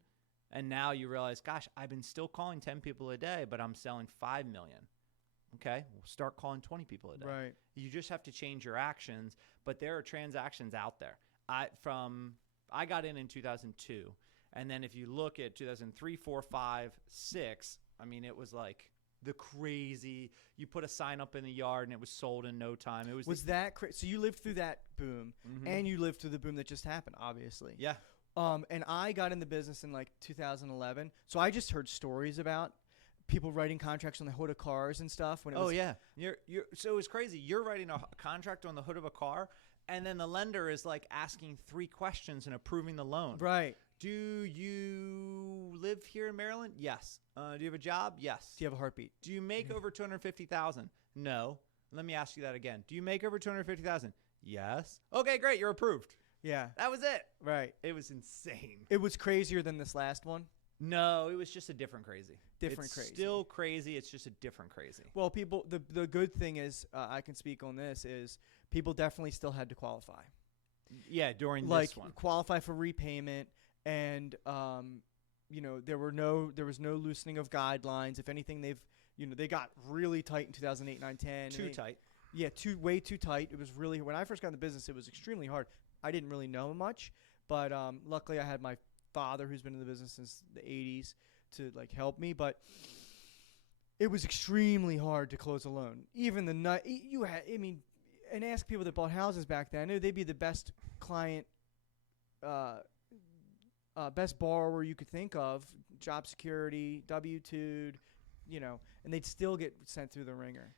And now you realize, gosh, I've been still calling 10 people a day, but I'm selling 5 million. Okay, we'll start calling 20 people a day. Right. You just have to change your actions, but there are transactions out there. I got in 2002, and then if you look at 2003, 4, 5, 6, I mean, it was like the crazy. You put a sign up in the yard, and it was sold in no time. It was that crazy? So you lived through that boom, and you lived through the boom that just happened, obviously. Yeah. And I got in the business in like 2011, so I just heard stories about people writing contracts on the hood of cars and stuff. Yeah, so it was crazy. You're writing a contract on the hood of a car, and then the lender is like asking 3 questions and approving the loan. Right. Do you live here in Maryland? Yes. Do you have a job? Yes. Do you have a heartbeat? Do you make over $250,000? No. Let me ask you that again. Do you make over $250,000? Yes. Okay, great. You're approved. Yeah. That was it. Right. It was insane. It was crazier than this last one? No, it was just a different crazy. It's crazy. Still crazy. It's just a different crazy. Well, people, the good thing is, I can speak on this, is people definitely still had to qualify. Yeah, during this one. Qualify for repayment, and there was no loosening of guidelines. If anything, they got really tight in 2008, 9, 10. Too tight. Yeah, way too tight. It was really, when I first got in the business, it was extremely hard. I didn't really know much, but luckily I had my father, who's been in the business since the 80s, to like help me. But it was extremely hard to close a loan. Even and ask people that bought houses back then, they'd be the best client, best borrower you could think of, job security, W-2'd, and they'd still get sent through the ringer.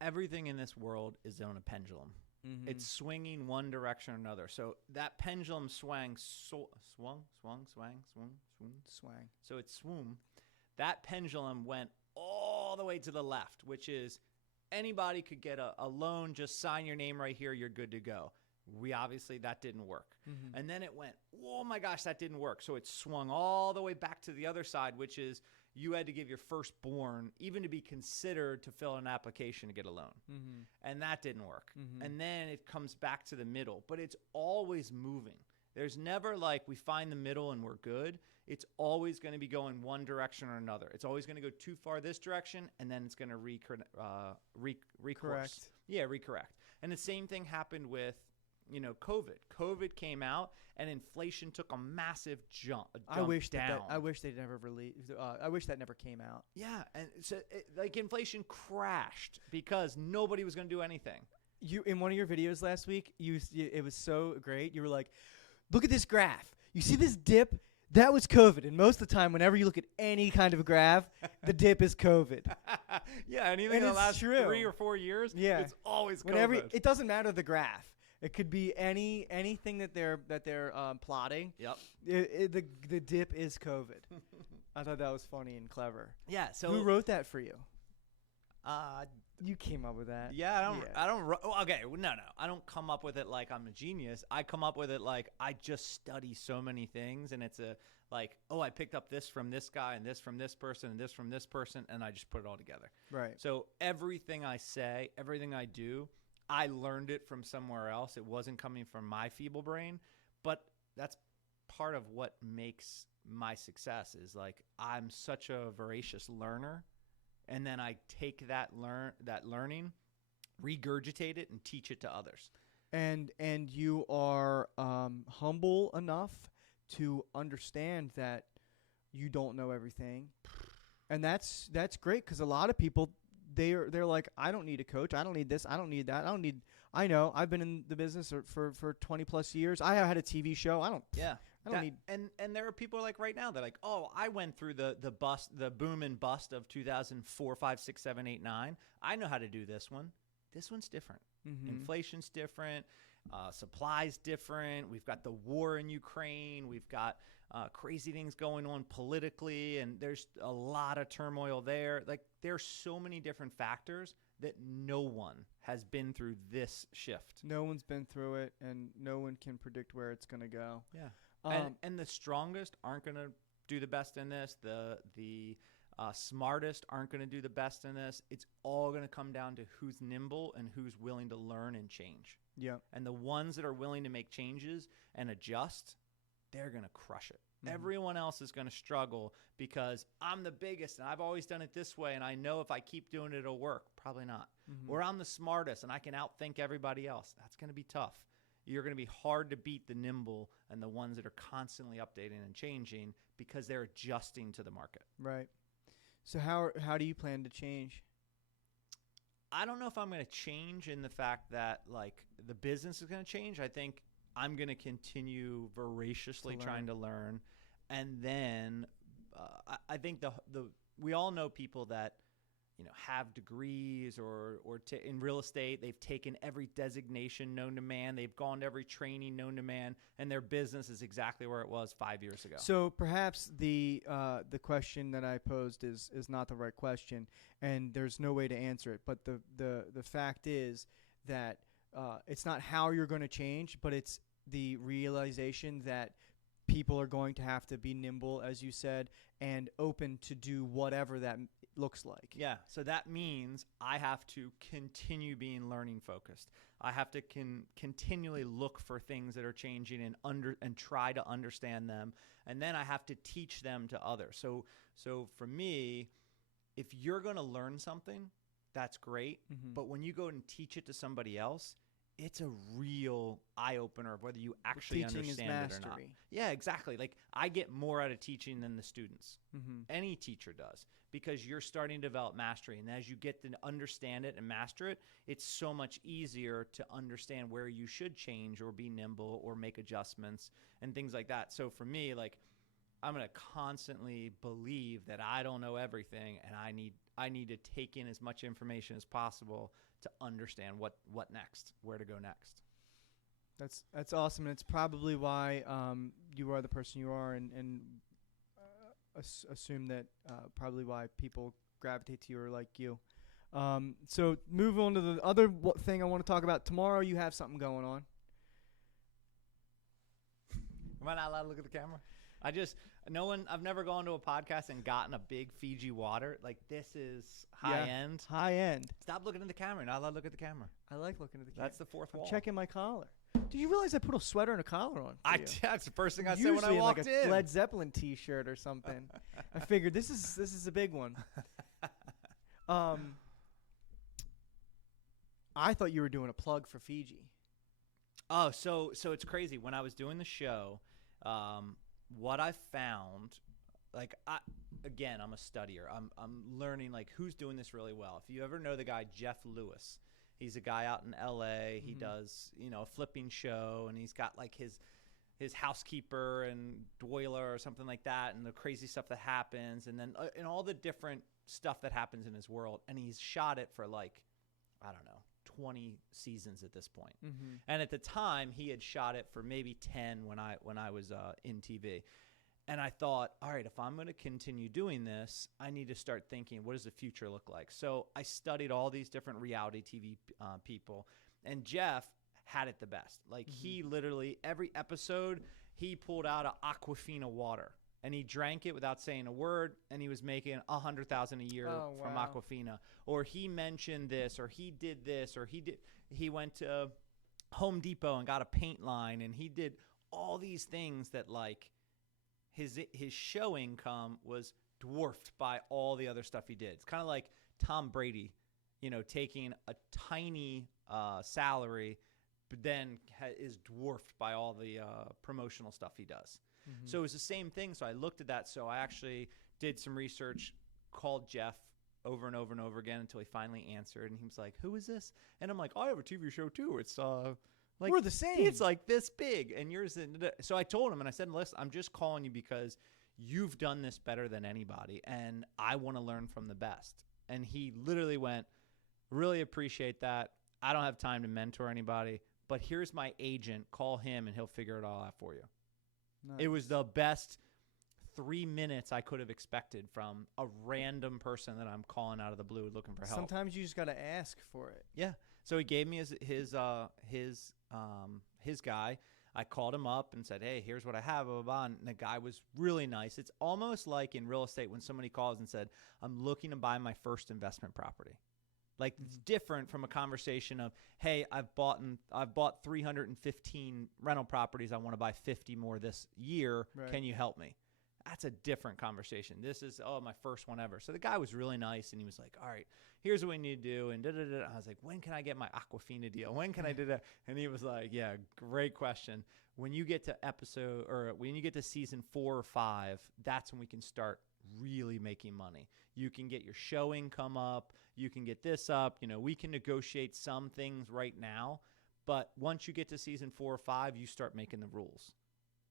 Everything in this world is on a pendulum. Mm-hmm. It's swinging one direction or another. So that pendulum swung. So it swung. That pendulum went all the way to the left, which is anybody could get a loan. Just sign your name right here. You're good to go. That didn't work. Mm-hmm. And then it went, oh my gosh, that didn't work. So it swung all the way back to the other side, which is you had to give your firstborn even to be considered to fill an application to get a loan. Mm-hmm. And that didn't work. Mm-hmm. And then it comes back to the middle, but it's always moving. There's never like we find the middle and we're good. It's always going to be going one direction or another. It's always going to go too far this direction, and then it's going to recorrect. Yeah, recorrect. And the same thing happened with COVID. COVID came out, and inflation took a massive jump I wish down. I wish they never I wish that never came out. Yeah, and so inflation crashed because nobody was going to do anything. You in one of your videos last week, it was so great. You were like, "Look at this graph. You see this dip? That was COVID." And most of the time, whenever you look at any kind of a graph, the dip is COVID. Yeah, anything in the last 3 or 4 years, it's always COVID. It doesn't matter the graph. It could be anything that they're plotting. Yep. The dip is COVID. I thought that was funny and clever. Yeah. So who wrote that for you? Uh, You came up with that. yeah, I don't. Okay, no. I don't come up with it like I'm a genius. I come up with it like I just study so many things, and it's like, oh, I picked up this from this guy, and this from this person, and this from this person, and I just put it all together. Right. So everything I say, everything I do, I learned it from somewhere else. It wasn't coming from my feeble brain, but that's part of what makes my success is like I'm such a voracious learner. And then I take that learning, regurgitate it, and teach it to others. And you are humble enough to understand that you don't know everything, and that's great because a lot of people they're like, I don't need a coach, I don't need this, I don't need that, I know I've been in the business for 20 plus years. I had a TV show. I don't need. And there are people like right now. They're like, oh, I went through the boom and bust of 2004, 5, 6, 7, 8, 9. I know how to do this one. This one's different. Mm-hmm. Inflation's different. Supply's different. We've got the war in Ukraine. We've got crazy things going on politically, and there's a lot of turmoil there. Like there's so many different factors that no one has been through this shift. No one's been through it, and no one can predict where it's going to go. Yeah. And the strongest aren't going to do the best in this. The smartest aren't going to do the best in this. It's all going to come down to who's nimble and who's willing to learn and change. Yeah. And the ones that are willing to make changes and adjust, they're going to crush it. Mm-hmm. Everyone else is going to struggle because I'm the biggest and I've always done it this way, and I know if I keep doing it, it'll work. Probably not. Mm-hmm. Or I'm the smartest and I can outthink everybody else. That's going to be tough. You're going to be hard to beat the nimble and the ones that are constantly updating and changing because they're adjusting to the market. Right. So how do you plan to change? I don't know if I'm going to change in the fact that like the business is going to change. I think I'm going to continue voraciously trying to learn. And then I think we all know people that have degrees or in real estate, they've taken every designation known to man. They've gone to every training known to man, and their business is exactly where it was 5 years ago. So perhaps the question that I posed is not the right question, and there's no way to answer it. But the fact is that it's not how you're going to change, but it's the realization that people are going to have to be nimble, as you said, and open to do whatever that looks like. Yeah. So that means I have to continue being learning focused. I have to continually look for things that are changing and try to understand them. And then I have to teach them to others. So for me, if you're going to learn something, that's great. Mm-hmm. But when you go and teach it to somebody else, it's a real eye-opener of whether you actually understand it or not. Yeah, exactly. Like I get more out of teaching than the students. Mm-hmm. Any teacher does, because you're starting to develop mastery. And as you get to understand it and master it, it's so much easier to understand where you should change or be nimble or make adjustments and things like that. So for me, like I'm going to constantly believe that I don't know everything, and I need to take in as much information as possible to understand what next, where to go next. That's awesome, and it's probably why you are the person you are, and assume that probably why people gravitate to you or like you. So move on to the other thing I want to talk about. Tomorrow you have something going on. Am I not allowed to look at the camera? I've never gone to a podcast and gotten a big Fiji water. Like this is high end. High end. Stop looking at the camera. You're not allowed to look at the camera. I like looking at the camera. That's the fourth wall. I'm checking my collar. Did you realize I put a sweater and a collar on? That's the first thing I said when I walked in. Like a Led Zeppelin T-shirt or something. I figured this is a big one. I thought you were doing a plug for Fiji. Oh, so it's crazy. When I was doing the show, what I found, like I'm a studier. I'm learning like who's doing this really well. If you ever know the guy Jeff Lewis, he's a guy out in L.A. He does a flipping show, and he's got like his housekeeper and Doiler or something like that, and the crazy stuff that happens, and then and all the different stuff that happens in his world. And he's shot it for like, I don't know, 20 seasons at this point. Mm-hmm. And at the time he had shot it for maybe 10 when I was in TV. And I thought, all right, if I'm going to continue doing this, I need to start thinking, what does the future look like? So I studied all these different reality TV people, and Jeff had it the best. Like he literally, every episode, he pulled out an Aquafina water, and he drank it without saying a word, and he was making $100,000 a year from Aquafina. Or he mentioned this, or he did this, or he went to Home Depot and got a paint line, and he did all these things that like his show income was dwarfed by all the other stuff he did. It's kind of like Tom Brady, taking a tiny salary, but then is dwarfed by all the promotional stuff he does. So it was the same thing. So I looked at that. So I actually did some research, called Jeff over and over and over again until he finally answered. And he was like, who is this? And I'm like, I have a TV show too. It's like, we're the same. It's like this big, and yours. So I told him, and I said, listen, I'm just calling you because you've done this better than anybody, and I want to learn from the best. And he literally went, really appreciate that. I don't have time to mentor anybody, but here's my agent. Call him, and he'll figure it all out for you. Nice. It was the best 3 minutes I could have expected from a random person that I'm calling out of the blue looking for help. Sometimes you just got to ask for it. Yeah. So he gave me his guy. I called him up and said, hey, here's what I have, blah, blah, blah. And the guy was really nice. It's almost like in real estate when somebody calls and said, I'm looking to buy my first investment property. Like it's different from a conversation of, hey, I've bought 315 rental properties. I want to buy 50 more this year. Right. Can you help me? That's a different conversation. This is, my first one ever. So the guy was really nice, and he was like, all right, here's what we need to do. And da-da-da. I was like, when can I get my Aquafina deal? When can I do that? And he was like, yeah, great question. When you get to season 4 or 5, that's when we can start really making money. You can get your show income up. You can get this up. We can negotiate some things right now. But once you get to season 4 or 5, you start making the rules,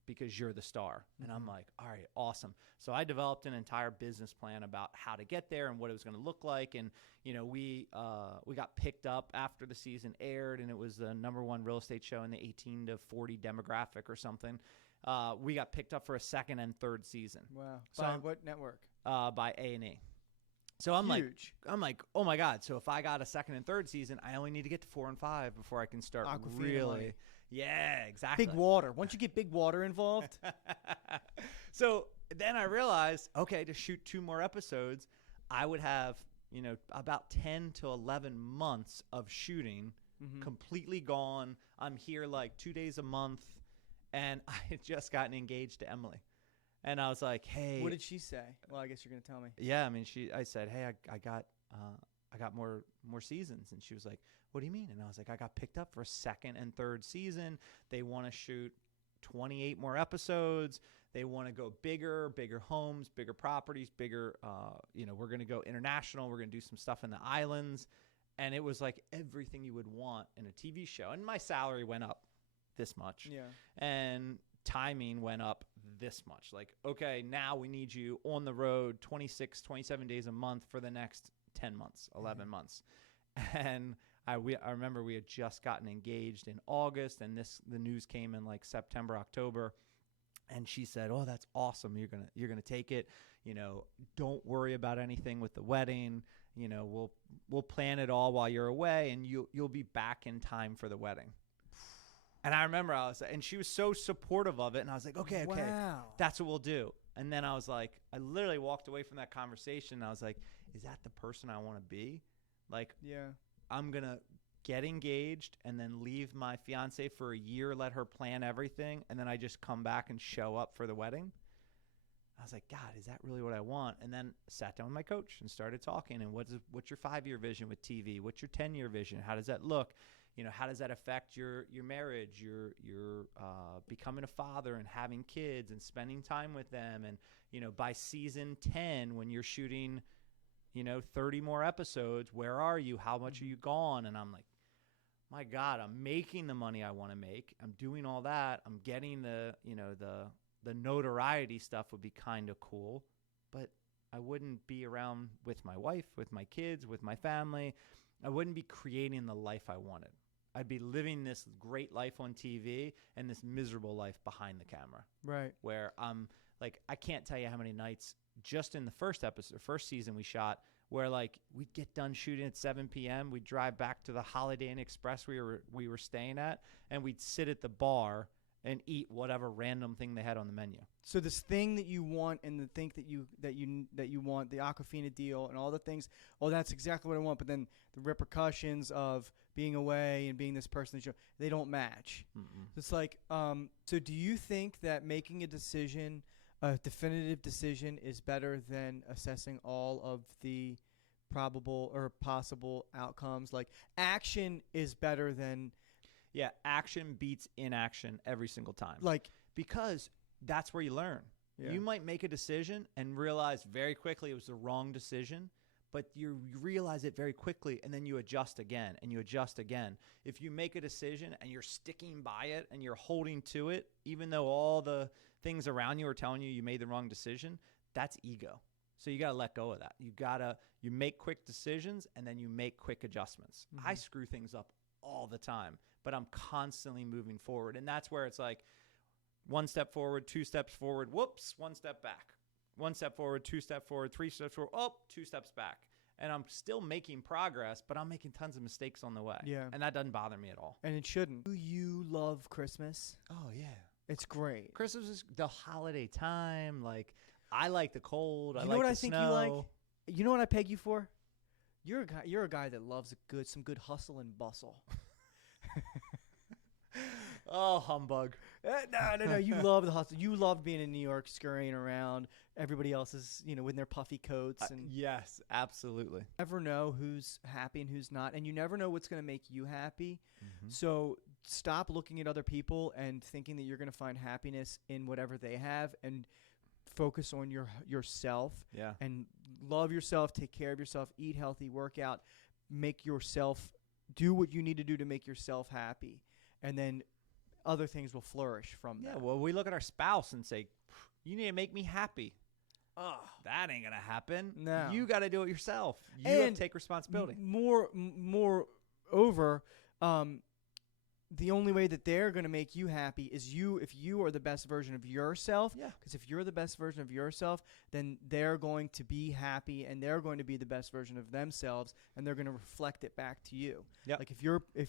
because you're the star. And I'm like, all right, awesome. So I developed an entire business plan about how to get there and what it was going to look like. And, we got picked up after the season aired, and it was the #1 real estate show in the 18 to 40 demographic or something. We got picked up for a second and third season. Wow. So by what network? By A&E. So I'm like, oh my God. So if I got a second and third season, I only need to get to 4 and 5 before I can start Aquafina really. money. Yeah, exactly. Big water. Once you get big water involved. So then I realized, okay, to shoot 2 more episodes, I would have, about 10 to 11 months of shooting completely gone. I'm here like 2 days a month, and I had just gotten engaged to Emily. And I was like, hey. What did she say? Well, I guess you're going to tell me. Yeah, I mean, I said, hey, I got more seasons. And she was like, what do you mean? And I was like, I got picked up for a second and third season. They want to shoot 28 more episodes. They want to go bigger homes, bigger properties, bigger, we're going to go international. We're going to do some stuff in the islands. And it was like everything you would want in a TV show. And my salary went up this much. Yeah. And timing went up this much. Like, okay, now we need you on the road 26, 27 days a month for the next 10 months, 11 months. And I remember we had just gotten engaged in August, and the news came in like September, October. And she said, oh, that's awesome. You're gonna take it. Don't worry about anything with the wedding. We'll plan it all while you're away, and you'll be back in time for the wedding. And I remember and she was so supportive of it. And I was like, okay, wow. That's what we'll do. And then I was like, I literally walked away from that conversation. And I was like, is that the person I want to be? Like, yeah, I'm going to get engaged and then leave my fiance for a year, let her plan everything. And then I just come back and show up for the wedding. I was like, God, is that really what I want? And then sat down with my coach and started talking. And what's your 5-year vision with TV? What's your 10-year vision? How does that look? How does that affect your marriage, your becoming a father and having kids and spending time with them? And, by season 10, when you're shooting, 30 more episodes, where are you? How much are you gone? And I'm like, my God, I'm making the money I want to make. I'm doing all that. I'm getting the notoriety stuff would be kind of cool, but I wouldn't be around with my wife, with my kids, with my family. I wouldn't be creating the life I wanted. I'd be living this great life on TV and this miserable life behind the camera. Right. Where like, I can't tell you how many nights just in the first season we shot where like we'd get done shooting at 7 p.m. We'd drive back to the Holiday Inn Express we were staying at, and we'd sit at the bar and eat whatever random thing they had on the menu. So this thing that you want and the thing that you want, the Aquafina deal and all the things, oh, that's exactly what I want. But then the repercussions of being away and being this person, they don't match. It's like, so do you think that making a decision, a definitive decision, is better than assessing all of the probable or possible outcomes? Like, action is better than... Yeah, action beats inaction every single time. Like, because that's where you learn. Yeah. You might make a decision and realize very quickly it was the wrong decision, but you realize it very quickly, and then you adjust again, and you adjust again. If you make a decision and you're sticking by it and you're holding to it, even though all the things around you are telling you made the wrong decision, that's ego. So you got to let go of that. You make quick decisions, and then you make quick adjustments. I screw things up all the time, but I'm constantly moving forward. And that's where it's like 1 step forward, 2 steps forward, whoops, 1 step back. 1 step forward, 2 steps forward, 3 steps forward, 2 steps back. And I'm still making progress, but I'm making tons of mistakes on the way. Yeah. And that doesn't bother me at all. And it shouldn't. Do you love Christmas? Oh, yeah. It's great. Christmas is the holiday time. Like, I like the cold. You I know like what the I think snow. you like? You know what I peg you for? You're a guy that loves some good hustle and bustle. Oh, humbug. No. You love the hustle. You love being in New York, scurrying around. Everybody else is, with their puffy coats. And yes, absolutely. you never know who's happy and who's not. And you never know what's going to make you happy. So stop looking at other people and thinking that you're going to find happiness in whatever they have, and focus on yourself. Yeah. And love yourself, take care of yourself, eat healthy, work out, do what you need to do to make yourself happy. And then other things will flourish from that. Yeah, well, we look at our spouse and say, you need to make me happy. Oh, that ain't going to happen. No. You got to do it yourself. You have to take responsibility. Moreover, the only way that they're going to make you happy is if you are the best version of yourself. Yeah. Because if you're the best version of yourself, then they're going to be happy, and they're going to be the best version of themselves, and they're going to reflect it back to you. Yep. Like if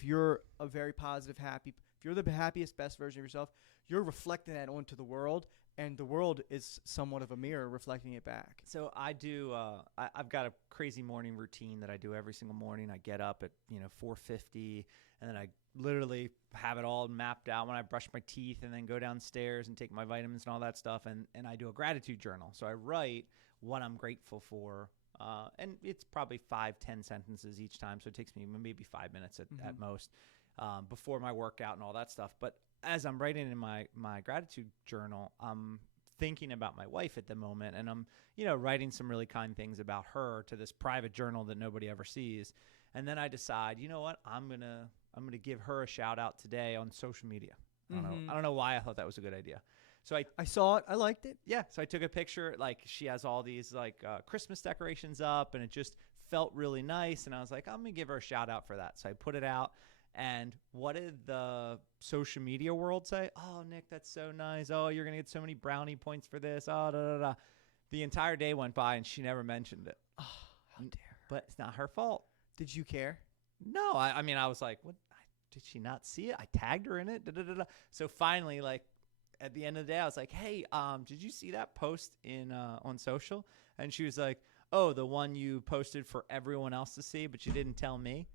you're a very positive, happy, if you're the happiest, best version of yourself, you're reflecting that onto the world, and the world is somewhat of a mirror reflecting it back. So I do. I've got a crazy morning routine that I do every single morning. I get up at 4:50, and then I literally have it all mapped out when I brush my teeth, and then go downstairs and take my vitamins and all that stuff. And I do a gratitude journal. So I write what I'm grateful for, and it's probably 5-10 sentences each time. So it takes me maybe 5 minutes at most before my workout and all that stuff. But as I'm writing in my gratitude journal, I'm thinking about my wife at the moment, and I'm, writing some really kind things about her to this private journal that nobody ever sees. And then I decide, you know what, I'm gonna give her a shout out today on social media. I don't know why I thought that was a good idea. So I saw it. I liked it. Yeah. So I took a picture. Like, she has all these Christmas decorations up, and it just felt really nice. And I was like, I'm gonna give her a shout out for that. So I put it out. And what did the social media world say? Oh, Nick, that's so nice. Oh, you're going to get so many brownie points for this. Oh, da, da, da. The entire day went by, and she never mentioned it. Oh, how dare her. But it's not her fault. Did you care? No. I mean, I was like, what? Did she not see it? I tagged her in it. Da, da, da, da. So finally, at the end of the day, I was like, hey, did you see that post on social? And she was like, oh, the one you posted for everyone else to see, but you didn't tell me.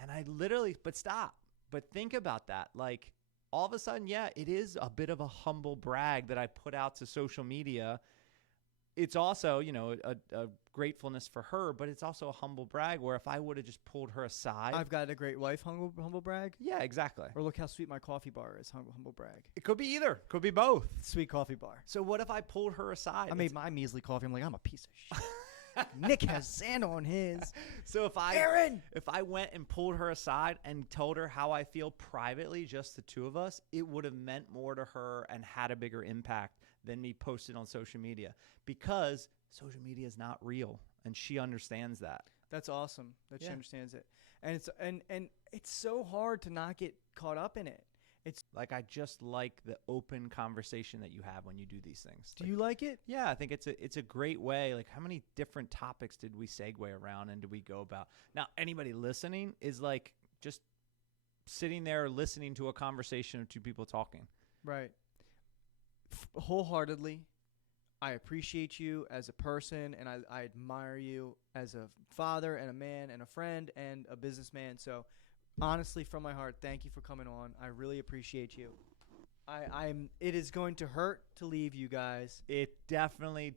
And I literally, but think about that. Like, all of a sudden, yeah, it is a bit of a humble brag that I put out to social media. It's also, a gratefulness for her, but it's also a humble brag where if I would have just pulled her aside. I've got a great wife, humble brag. Yeah, exactly. Or look how sweet my coffee bar is, humble brag. It could be either. Could be both. Sweet coffee bar. So what if I pulled her aside? I made my measly coffee. I'm like, I'm a piece of shit. Nick has sand on his. So if I went and pulled her aside and told her how I feel privately, just the two of us, it would have meant more to her and had a bigger impact than me posted on social media, because social media is not real, and she understands that. That's awesome that she Yeah. understands it. And it's so hard to not get caught up in it. It's Like, I just like the open conversation that you have when you do these things. Do Like, you like it? yeah, I think it's a great way. Like, how many different topics did we segue around and did we go about? Now, anybody listening is like just sitting there listening to a conversation of two people talking. Right. Wholeheartedly, I appreciate you as a person, and I admire you as a father and a man and a friend and a businessman. So, honestly, from my heart, thank you for coming on. I really appreciate you. It is going to hurt to leave you guys. It definitely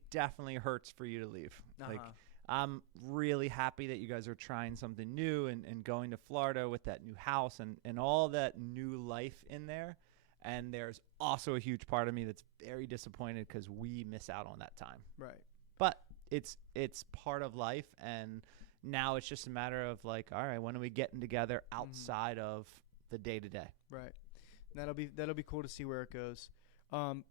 hurts for you to leave. Like, Uh-huh. I'm really happy that you guys are trying something new and going to Florida with that new house and all that new life in there. And there's also a huge part of me that's very disappointed because we miss out on that time. Right. But it's part of life, and now it's just a matter of like, all right, when are we getting together outside of the day to day? Right. That'll be cool to see where it goes. Thank